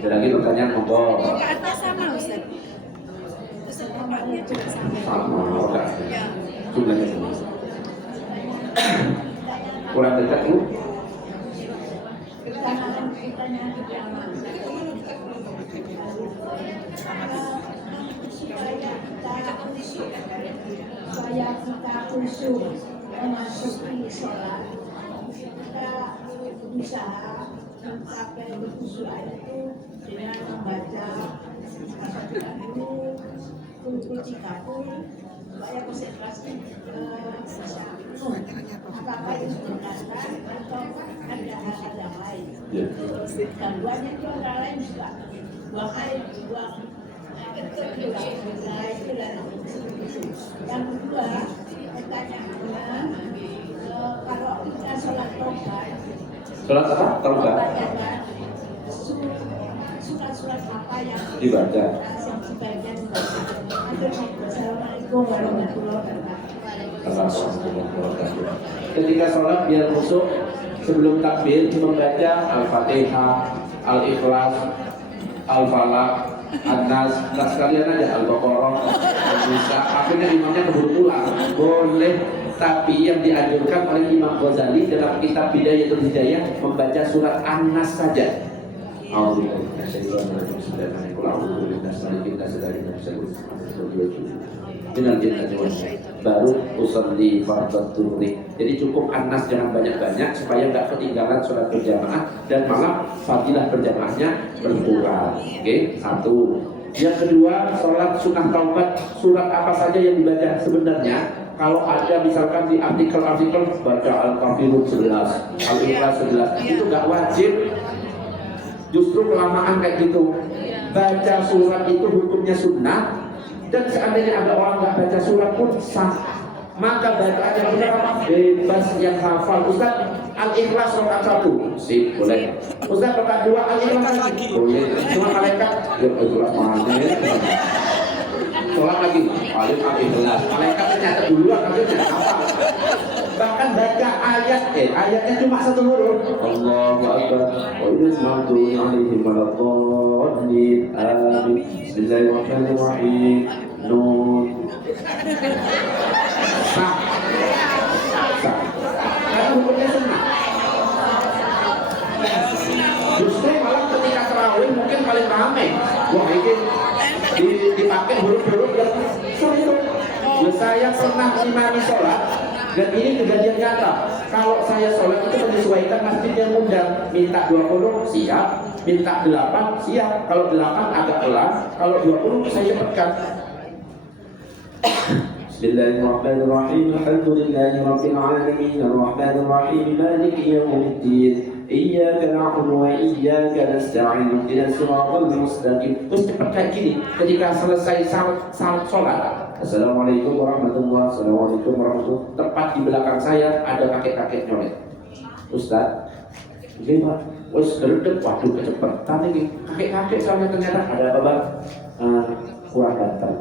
Ada lagi pertanyaan monggo. Ke atas sama Ustaz. Ustaz hormatnya juga sama. Sama, oke. Jumlahnya sama. Kurang dekat Bu. Pertanyaan pertama. Supaya kita khusyuk memasuki sholat, kita berusaha mencapai kekhusyukan itu dengan membaca Al-Fatihah dulu, Qul 30, supaya konsentrasi bisa apakah itu dengarkan atau ada hal yang lain. Gangguannya itu ada lain juga, buang air, buang yang kedua, pertanyaannya, kalau kita sholat taubat, Sholat apa? Taubat. Surat-surat apa yang Dibaca. sebagian dibaca. Assalamualaikum warahmatullahi wabarakatuh. Ketika sholat biar khusyuk, sebelum takbir membaca Al-Fatihah, Al-Ikhlas, Al-Falaq, An-Nas, sekalian aja Al-Baqarah, Al-Nisa. Akhirnya imamnya keburu pulang. Boleh, tapi yang dianjurkan oleh Imam Ghazali dalam kitab Bidayatul Hidayah membaca surat An-Nas saja. Baru usolli fardhat tuhri. Jadi cukup An-Nas, jangan banyak-banyak supaya nggak ketinggalan sholat berjamaah dan malah fadilah berjamaahnya berkurang. Oke, satu. Yang kedua, sholat sunnah taubat. Surat apa saja yang dibaca sebenarnya Kalau ada misalkan di artikel-artikel baca Al-Kafirun 11, Al-Ikhlas 11, itu nggak wajib. Justru kelamaan kayak gitu. Baca surat itu hukumnya sunnah, dan seandainya ada orang nggak baca surat pun sah. Maka bacaan yang benar apa? Bebas yang hafal. Ustaz, Al-Ikhlas rakaat 1, sip, boleh. Ustaz, rakaat 2, Al-Ikhlas lagi, boleh. Cuma malaikat, ya Al-Ikhlas mana? Sholat lagi, Al-Ikhlas. Malaikat ternyata duluan, maksudnya apa? Bahkan baca ayatnya cuma satu huruf. Allahu Akbar. Wa yusmatu alaihim waladhdallin. Amin. Bismillahirrahmanirrahim. Nun. Sah. Karena hukumnya sunnah. Justru malah ketika tarawih mungkin paling ramai. Wah, ini dipakai huruf-huruf yang sulit. Saya pernah imami sholat, dan ini kejadian nyata. Kalau saya sholat itu menyesuaikan masjid yang undang. Minta 20 siap, minta 8 siap. Kalau 8 agak pelan, kalau 20 saya cepatkan. Bismillahirrahmanirrahim. Alhamdulillahi rabbil alamin. Arrahmanir rahim. Maliki yaumiddin. Iyyaka na'budu wa iyyaka nasta'in. Ihdinas siratal mustaqim. Terus cepat kayak gini. Ketika selesai salat sholat, Assalamualaikum warahmatullahi wabarakatuh. Assalamualaikum warahmatullahi wabarakatuh. Tepat di belakang saya ada kakek-kakek nyolek. Ustaz, gimana? Wes gerdek, waduh kecepatan ini. Kakek-kakek soalnya ternyata ada apa bang? Kurang ganteng.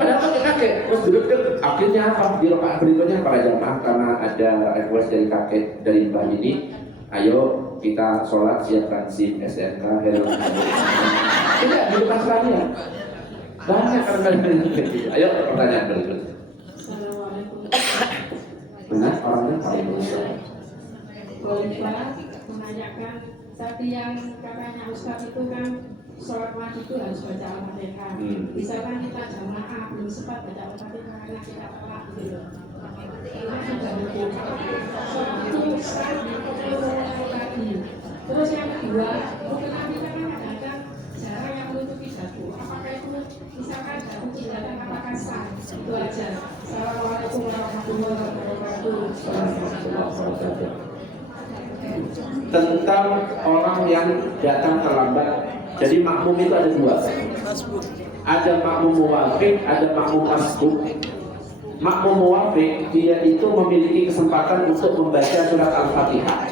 Padahal kakek-kakek, terus gerdek. Akhirnya apa? Di rakaat berikutnya para jamaah karena ada request dari kakek dari mbah ini. Ayo kita sholat siapkan SIM, SNK, helm. Tidak di depan selanjutnya. Banyak pertanyaan gitu. Ayo pertanyaan berikutnya. Assalamualaikum. Mana orangnya paling besar? Boleh Pak menanyakan, tapi yang katanya Ustaz itu kan sholat wajib itu harus baca Al-Fatihah. Misalkan kita jamaah belum sempat baca Al-Fatihah karena kita telat gitu. Kita sudah berbuka. Sholat itu sah tadi. Terus yang kedua, mungkin kita kan ada jarang yang menutupi dadu. Apakah itu misalkan dadu kelihatan apakah sah? Itu aja. Assalamualaikum warahmatullahi wabarakatuh. Tentang orang yang datang terlambat. Jadi makmum itu ada dua. Ada makmum muwafiq, ada makmum masbuk. Makmum muwafiq dia itu memiliki kesempatan untuk membaca surat Al-Fatihah.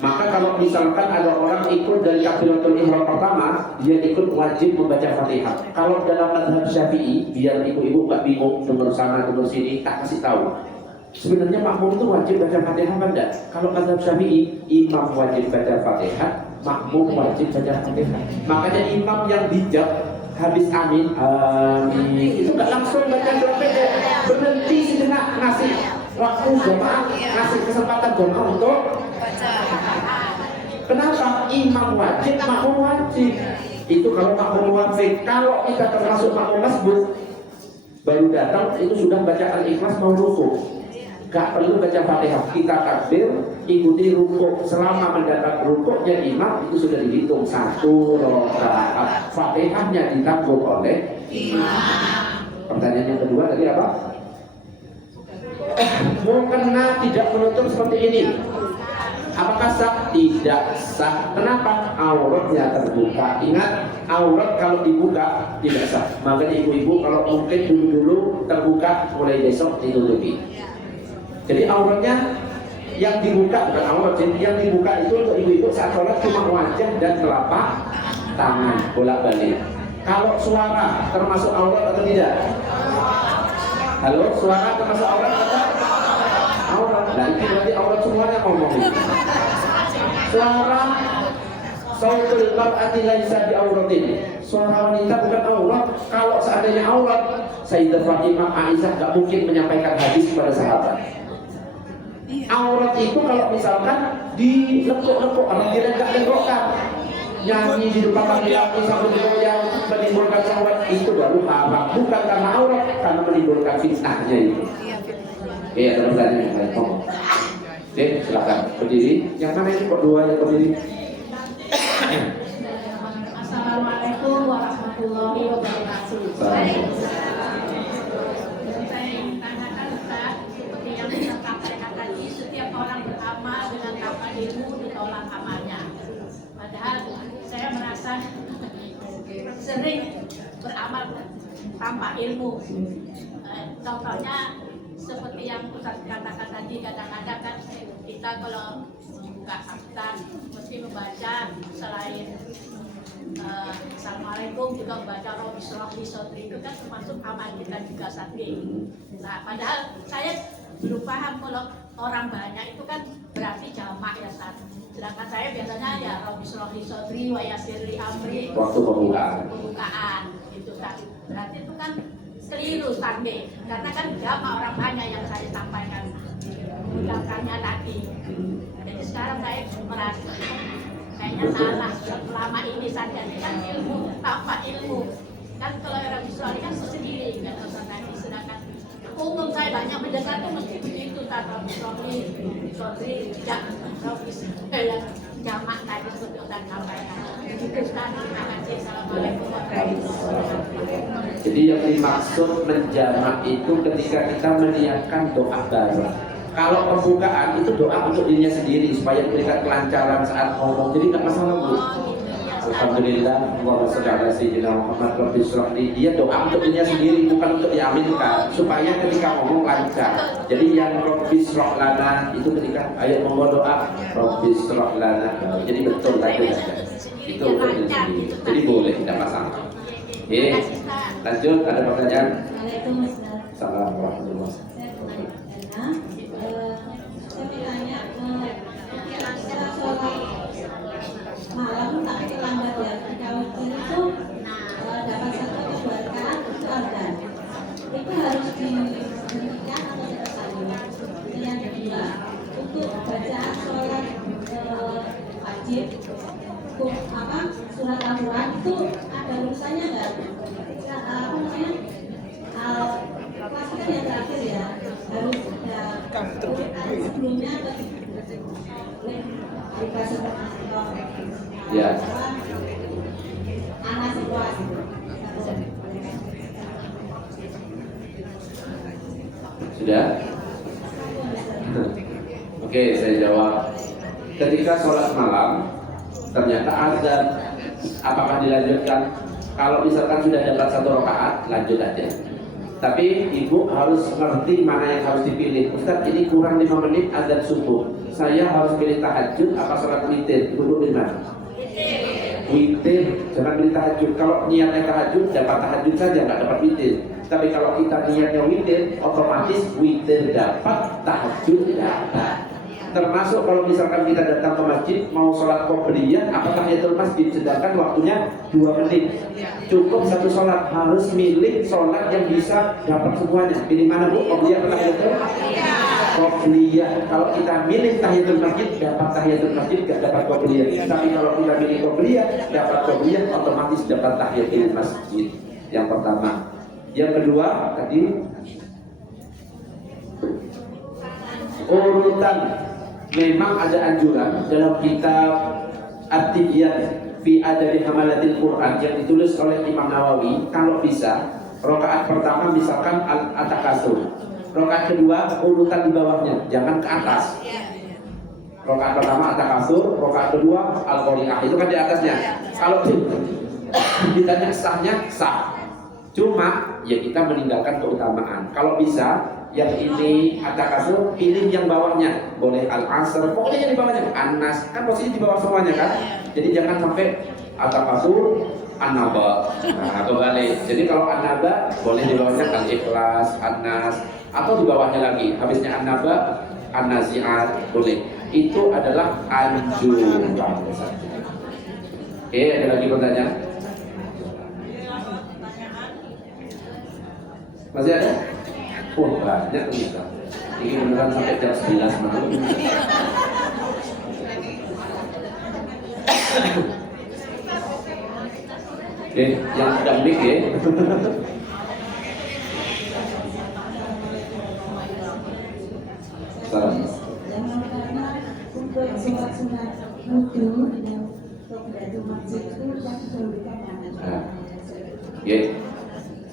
Maka kalau misalkan ada orang ikut dari takbiratul ihram pertama, dia ikut wajib membaca Fatihah. Kalau dalam mazhab Syafi'i, biar ibu-ibu nggak bingung dengar sana dengar sini, tak kasih tahu. Sebenarnya makmum itu wajib baca Fatihah apa enggak? Kalau mazhab Syafi'i, imam wajib baca Fatihah, makmum wajib baca Fatihah. Makanya imam yang bijak habis amin, amin itu nggak langsung baca surat pendek, berhenti sejenak, ngasih waktu jamaah, ngasih kesempatan jamaah untuk baca. Kenapa? Imam wajib, makmum wajib. Itu kalau makmum wajib. Kalau kita termasuk makmum masbuk, baru datang itu sudah baca Al-Ikhlas mau ruku. Gak perlu baca Fatihah, kita takbir, ikuti rukuk. Selama mendapat rukuknya imam itu sudah dihitung 1 rakaat. Fatihahnya ditanggung oleh imam. Pertanyaan yang kedua tadi apa? Mukena tidak menutup seperti ini. Apakah sah? Tidak sah. Kenapa? Auratnya terbuka. Ingat, aurat kalau dibuka tidak sah. Makanya ibu-ibu kalau mungkin dulu terbuka, mulai besok ditutupi. Jadi auratnya yang dibuka bukan aurat, yang dibuka itu untuk ibu-ibu saat sholat cuma wajah dan telapak tangan bolak-balik. Kalau suara termasuk aurat atau tidak? Halo, suara termasuk aurat atau? Aurat. Nah itu berarti aurat semuanya ngomong. Suara sautul mar'ati laisa bi auratin. Suara wanita bukan aurat. Kalau seandainya aurat, Sayyidah Fatimah Aisyah gak mungkin menyampaikan hadis kepada sahabat. Aurat itu kalau misalkan dilekuk-lekuk, orang dilenggak-lenggokkan, nyanyi di depan laki-laki sambil goyang menimbulkan syahwat, itu baru haram. Bukan karena aurat, karena menimbulkan fitnahnya itu. Oke, ada pertanyaan yang lain. Oke, silakan berdiri. Yang mana ini kok dua yang berdiri? Assalamualaikum warahmatullahi wabarakatuh. sering beramal tanpa ilmu. Contohnya seperti yang Ustaz katakan tadi, kadang-kadang kan kita kalau buka haftan mesti membaca selain Assalamualaikum juga membaca Rabbi Shrah li Sadri, itu kan termasuk amal kita juga sendiri. Nah, padahal saya belum paham kalau orang banyak itu kan berarti jamak ya Ustaz. Sedangkan saya biasanya ya Rabbi Shrah li Sadri wa yassir li amri Waktu pembukaan itu kan. Berarti itu kan keliru tadi, karena kan jamak orang banyak yang saya sampaikan mengucapkannya tadi. Jadi sekarang saya merasa kayaknya salah selama ini saja. Ini kan ilmu tanpa ilmu. Kan kalau orang Islam kan sendiri kan tadi. Sedangkan umum saya banyak mendengar tuh mesti begitu tanpa Islamli, tidak yang jamak tadi seperti Ustaz sampaikan. Begitu Ustaz. Terima kasih. Assalamualaikum warahmatullahi wabarakatuh. Jadi yang dimaksud menjamak itu ketika kita meniatkan doa bareng. Kalau pembukaan itu doa untuk dirinya sendiri supaya diberikan kelancaran saat ngomong. Jadi nggak masalah Bu. Alhamdulillah, Allahumma sholli ala sayyidina Muhammad Rabbi shrah li. Dia doa untuk dirinya sendiri, bukan untuk diaminkan, supaya ketika ngomong lancar. Jadi yang Rabbi shrah lana itu ketika ayat membawa doa Rabbi shrah lana. Jadi betul tadi itu untuk diri sendiri. Jadi boleh, tidak masalah. Oke, lanjut, ada pertanyaan? Waalaikumsalam. Salam warahmatullahi wabarakatuh. Saya bertanya, setelah sholat malam tapi terlambat ya, kalau itu dapat satu atau dua rakaat itu adzan. Itu harus dihentikan atau diperpanjang. Yang kedua, untuk bacaan sholat wajib, surat Al-Quran itu ada urusannya nggak? Apa namanya? Kelasnya yang terakhir ya, harus ada sebelumnya atau dikasih Ya. anak sekolah. Sudah? Oke, saya jawab. Ketika sholat malam ternyata azan, apakah dilanjutkan? Kalau misalkan sudah dapat satu rakaat, lanjut aja. Tapi ibu harus ngerti mana yang harus dipilih. Ustaz, ini kurang 5 menit azan subuh. Saya harus pilih tahajud apa sholat witir? Ibu gimana? Witir, jangan pilih tahajud. Kalau niatnya tahajud, dapat tahajud saja, nggak dapat witir. Tapi kalau kita niatnya witir, otomatis witir dapat, tahajud dapat. Termasuk kalau misalkan kita datang ke masjid mau sholat qobliyah apa tahiyatul masjid, sedangkan waktunya 2 menit, cukup satu sholat. Harus milih sholat yang bisa dapat semuanya. Pilih mana Bu? Qobliyah atau tahiyatul? Qobliyah. Kalau kita milih tahiyatul masjid, dapat tahiyatul masjid, gak dapat qobliyah. Tapi kalau kita milih qobliyah, dapat qobliyah, otomatis dapat tahiyatul masjid. Yang pertama. Yang kedua tadi urutan. Memang ada anjuran dalam kitab At-Tibyan fi Adabi Hamalatil Quran yang ditulis oleh Imam Nawawi, kalau bisa rakaat pertama misalkan At-Takasur, rakaat kedua urutan di bawahnya, jangan ke atas. Rakaat pertama At-Takasur, rakaat kedua Al-Qari'ah, itu kan di atasnya. Kalau ditanya sahnya sah, cuma ya kita meninggalkan keutamaan. Kalau bisa yang ini At-Takasur, pilih yang bawahnya. Boleh Al-Asr, pokoknya yang di bawahnya. An-Nas, kan posisi di bawah semuanya kan. Jadi jangan sampai At-Takasur, An-Naba. Nah, kembali. Jadi kalau An-Naba, boleh di bawahnya Al-Ikhlas, An-Nas, atau di bawahnya lagi. Habisnya An-Naba, An-Nazi'at, boleh. Itu adalah anjuran. Oke, ada lagi pertanyaan? Masih ada? Oh, banyak ternyata. Ini beneran sampai jam 11 malam. Oke, yang ada mic ya. Salam. Untuk sholat sunat wudhu dan untuk masjid itu yang didahulukan mana? Oke.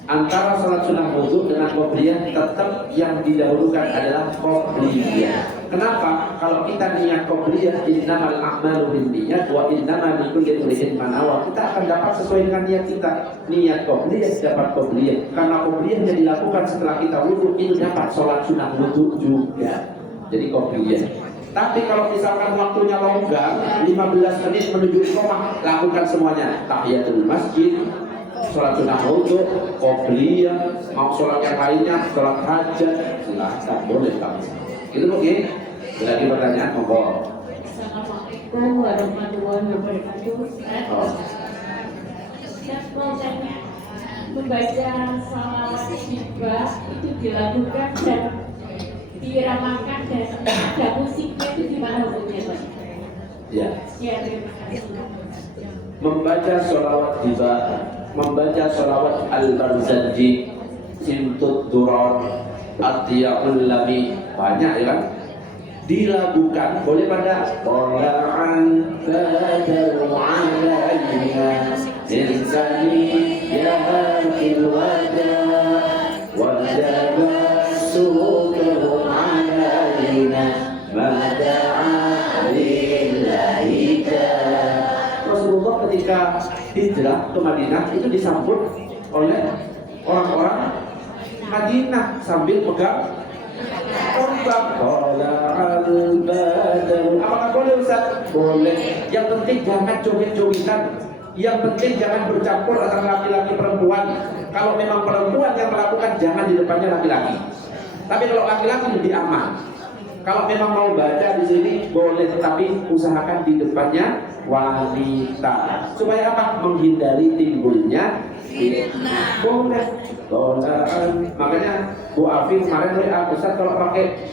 Antara sholat sunnah wudhu dengan qobliyah tetap yang didahulukan adalah qobliyah. Kenapa? Kalau kita niat qobliyah, innamal a'malu binniyat wa innamal likulli imrin ma nawa. Kita akan dapat sesuai dengan niat kita. Niat qobliyah dapat qobliyah. Karena qobliyah yang dilakukan setelah kita wudu itu dapat sholat sunah wudu juga. Jadi qobliyah. Tapi kalau misalkan waktunya longgar, 15 menit menuju iqamah, lakukan semuanya. Tahiyatul masjid, sholat sunah wudu, qobliyah, mau sholat yang lainnya, sholat hajat, silahkan, boleh kamu. Itu mungkin. Lagi pertanyaan, monggo. Assalamualaikum warahmatullahi wabarakatuh. Prosesnya membaca salawat hibah itu dilakukan dan diramakan dan ada musiknya itu gimana hukumnya, Pak? Ya. Ya, terima kasih. Membaca sholawat hibah, membaca sholawat al-barzanji, simtud durar, atiyahul lami, banyak ya kan? Dilakukan boleh pada Qola'an badaru alaina insani ya hakil wada wajaba sukuhu alaina mada'a lillahi. Rasulullah ketika hijrah ke Madinah itu disambut oleh orang-orang Madinah sambil pegang tombak. Apakah boleh Ustaz? Boleh. Yang penting jangan joget-jogetan. Yang penting jangan bercampur antara laki-laki perempuan. Kalau memang perempuan yang melakukan, jangan di depannya laki-laki. Tapi kalau laki-laki lebih aman. Kalau memang mau baca di sini boleh, tetapi usahakan di depannya wanita. Supaya apa? Menghindari timbulnya fitnah. Boleh. Makanya Bu Afif kemarin Ustaz kalau pakai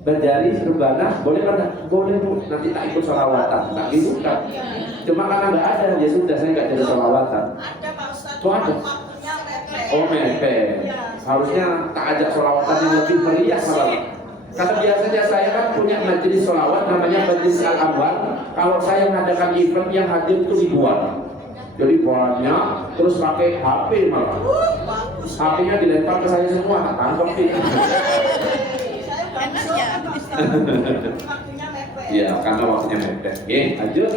bajari rebana boleh kan? Boleh Bu. Nanti tak ikut sholawatan. Tak gitu kan? Cuma karena nggak ada, ya sudah saya nggak jadi sholawatan. Ada Pak Ustadz. Tuh ada. Waktunya mepet. Oh mepet. Harusnya tak ajak sholawatan yang lebih meriah malah. Kata biasanya saya kan punya majelis sholawat namanya Majelis Al-Anwar. Kalau saya mengadakan event yang hadir itu ribuan. Jadi banyak, terus pakai HP malah. HP-nya dilempar ke saya semua, tangkepin. Enak ya. Waktunya mepet. Iya, karena waktunya mepet. Oke, lanjut.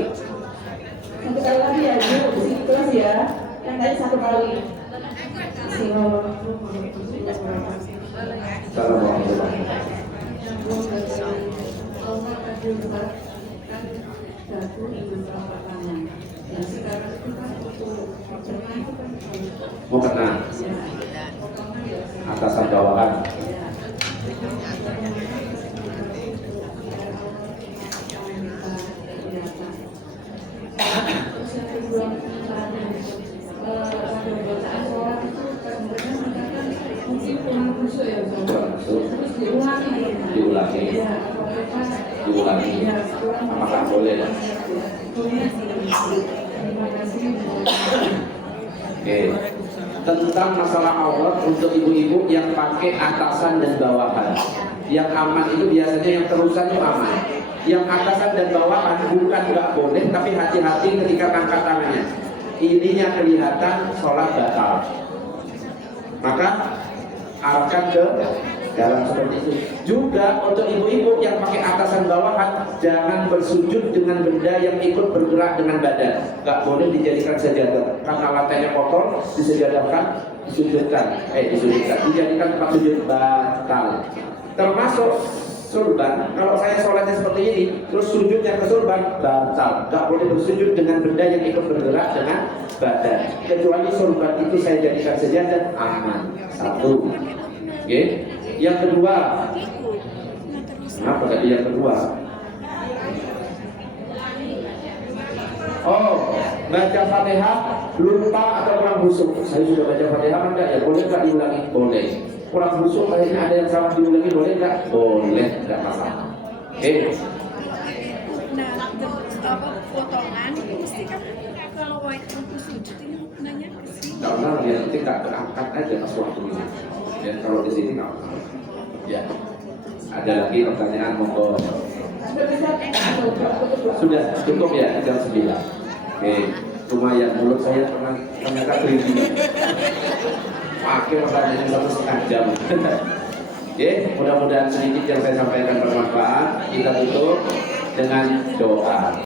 Satu kali lagi ya, Bu. Terus ya. Yang tadi satu kali. Assalamualaikum. Mau kena atasan bawahan. Diulangi. Apakah boleh? Oke. Tentang masalah aurat untuk ibu-ibu yang pakai atasan dan bawahan. Yang aman itu biasanya yang terusan itu aman. Yang atasan dan bawahan bukan nggak boleh, tapi hati-hati ketika angkat tangannya. Ininya kelihatan sholat batal. Maka arahkan ke dalam seperti itu. Juga untuk ibu-ibu yang pakai atasan bawahan, jangan bersujud dengan benda yang ikut bergerak dengan badan. Gak boleh dijadikan sajadah, karena lantainya kotor, disejadahkan, disujudkan, dijadikan tempat sujud batal. Termasuk surban. Kalau saya sholatnya seperti ini, terus sujudnya ke surban, batal. Gak boleh bersujud dengan benda yang ikut bergerak dengan badan. Kecuali surban itu saya jadikan sajadah, aman. Satu. Oke. Yang kedua, kenapa tadi yang kedua? Oh, baca Fatihah lupa atau kurang khusyuk. Saya sudah baca Fatihah enggak ya? Boleh nggak diulangi? Boleh. Kurang khusyuk kayaknya ada yang salah diulangi, boleh nggak? Boleh, nggak masalah. Oke. Nah, apa potongan itu mesti kan kalau white itu sujud ini nanya ke sini. Karena dia nanti nggak terangkat aja pas waktu ini. Ya kalau di sini nggak. Ya. Ada lagi pertanyaan monggo. Sudah cukup ya jam 9. Oke. Cuma yang mulut saya ternyata kerinci. Pakai pertanyaannya 1,5 jam. Oke, mudah-mudahan sedikit yang saya sampaikan bermanfaat. Kita tutup dengan doa.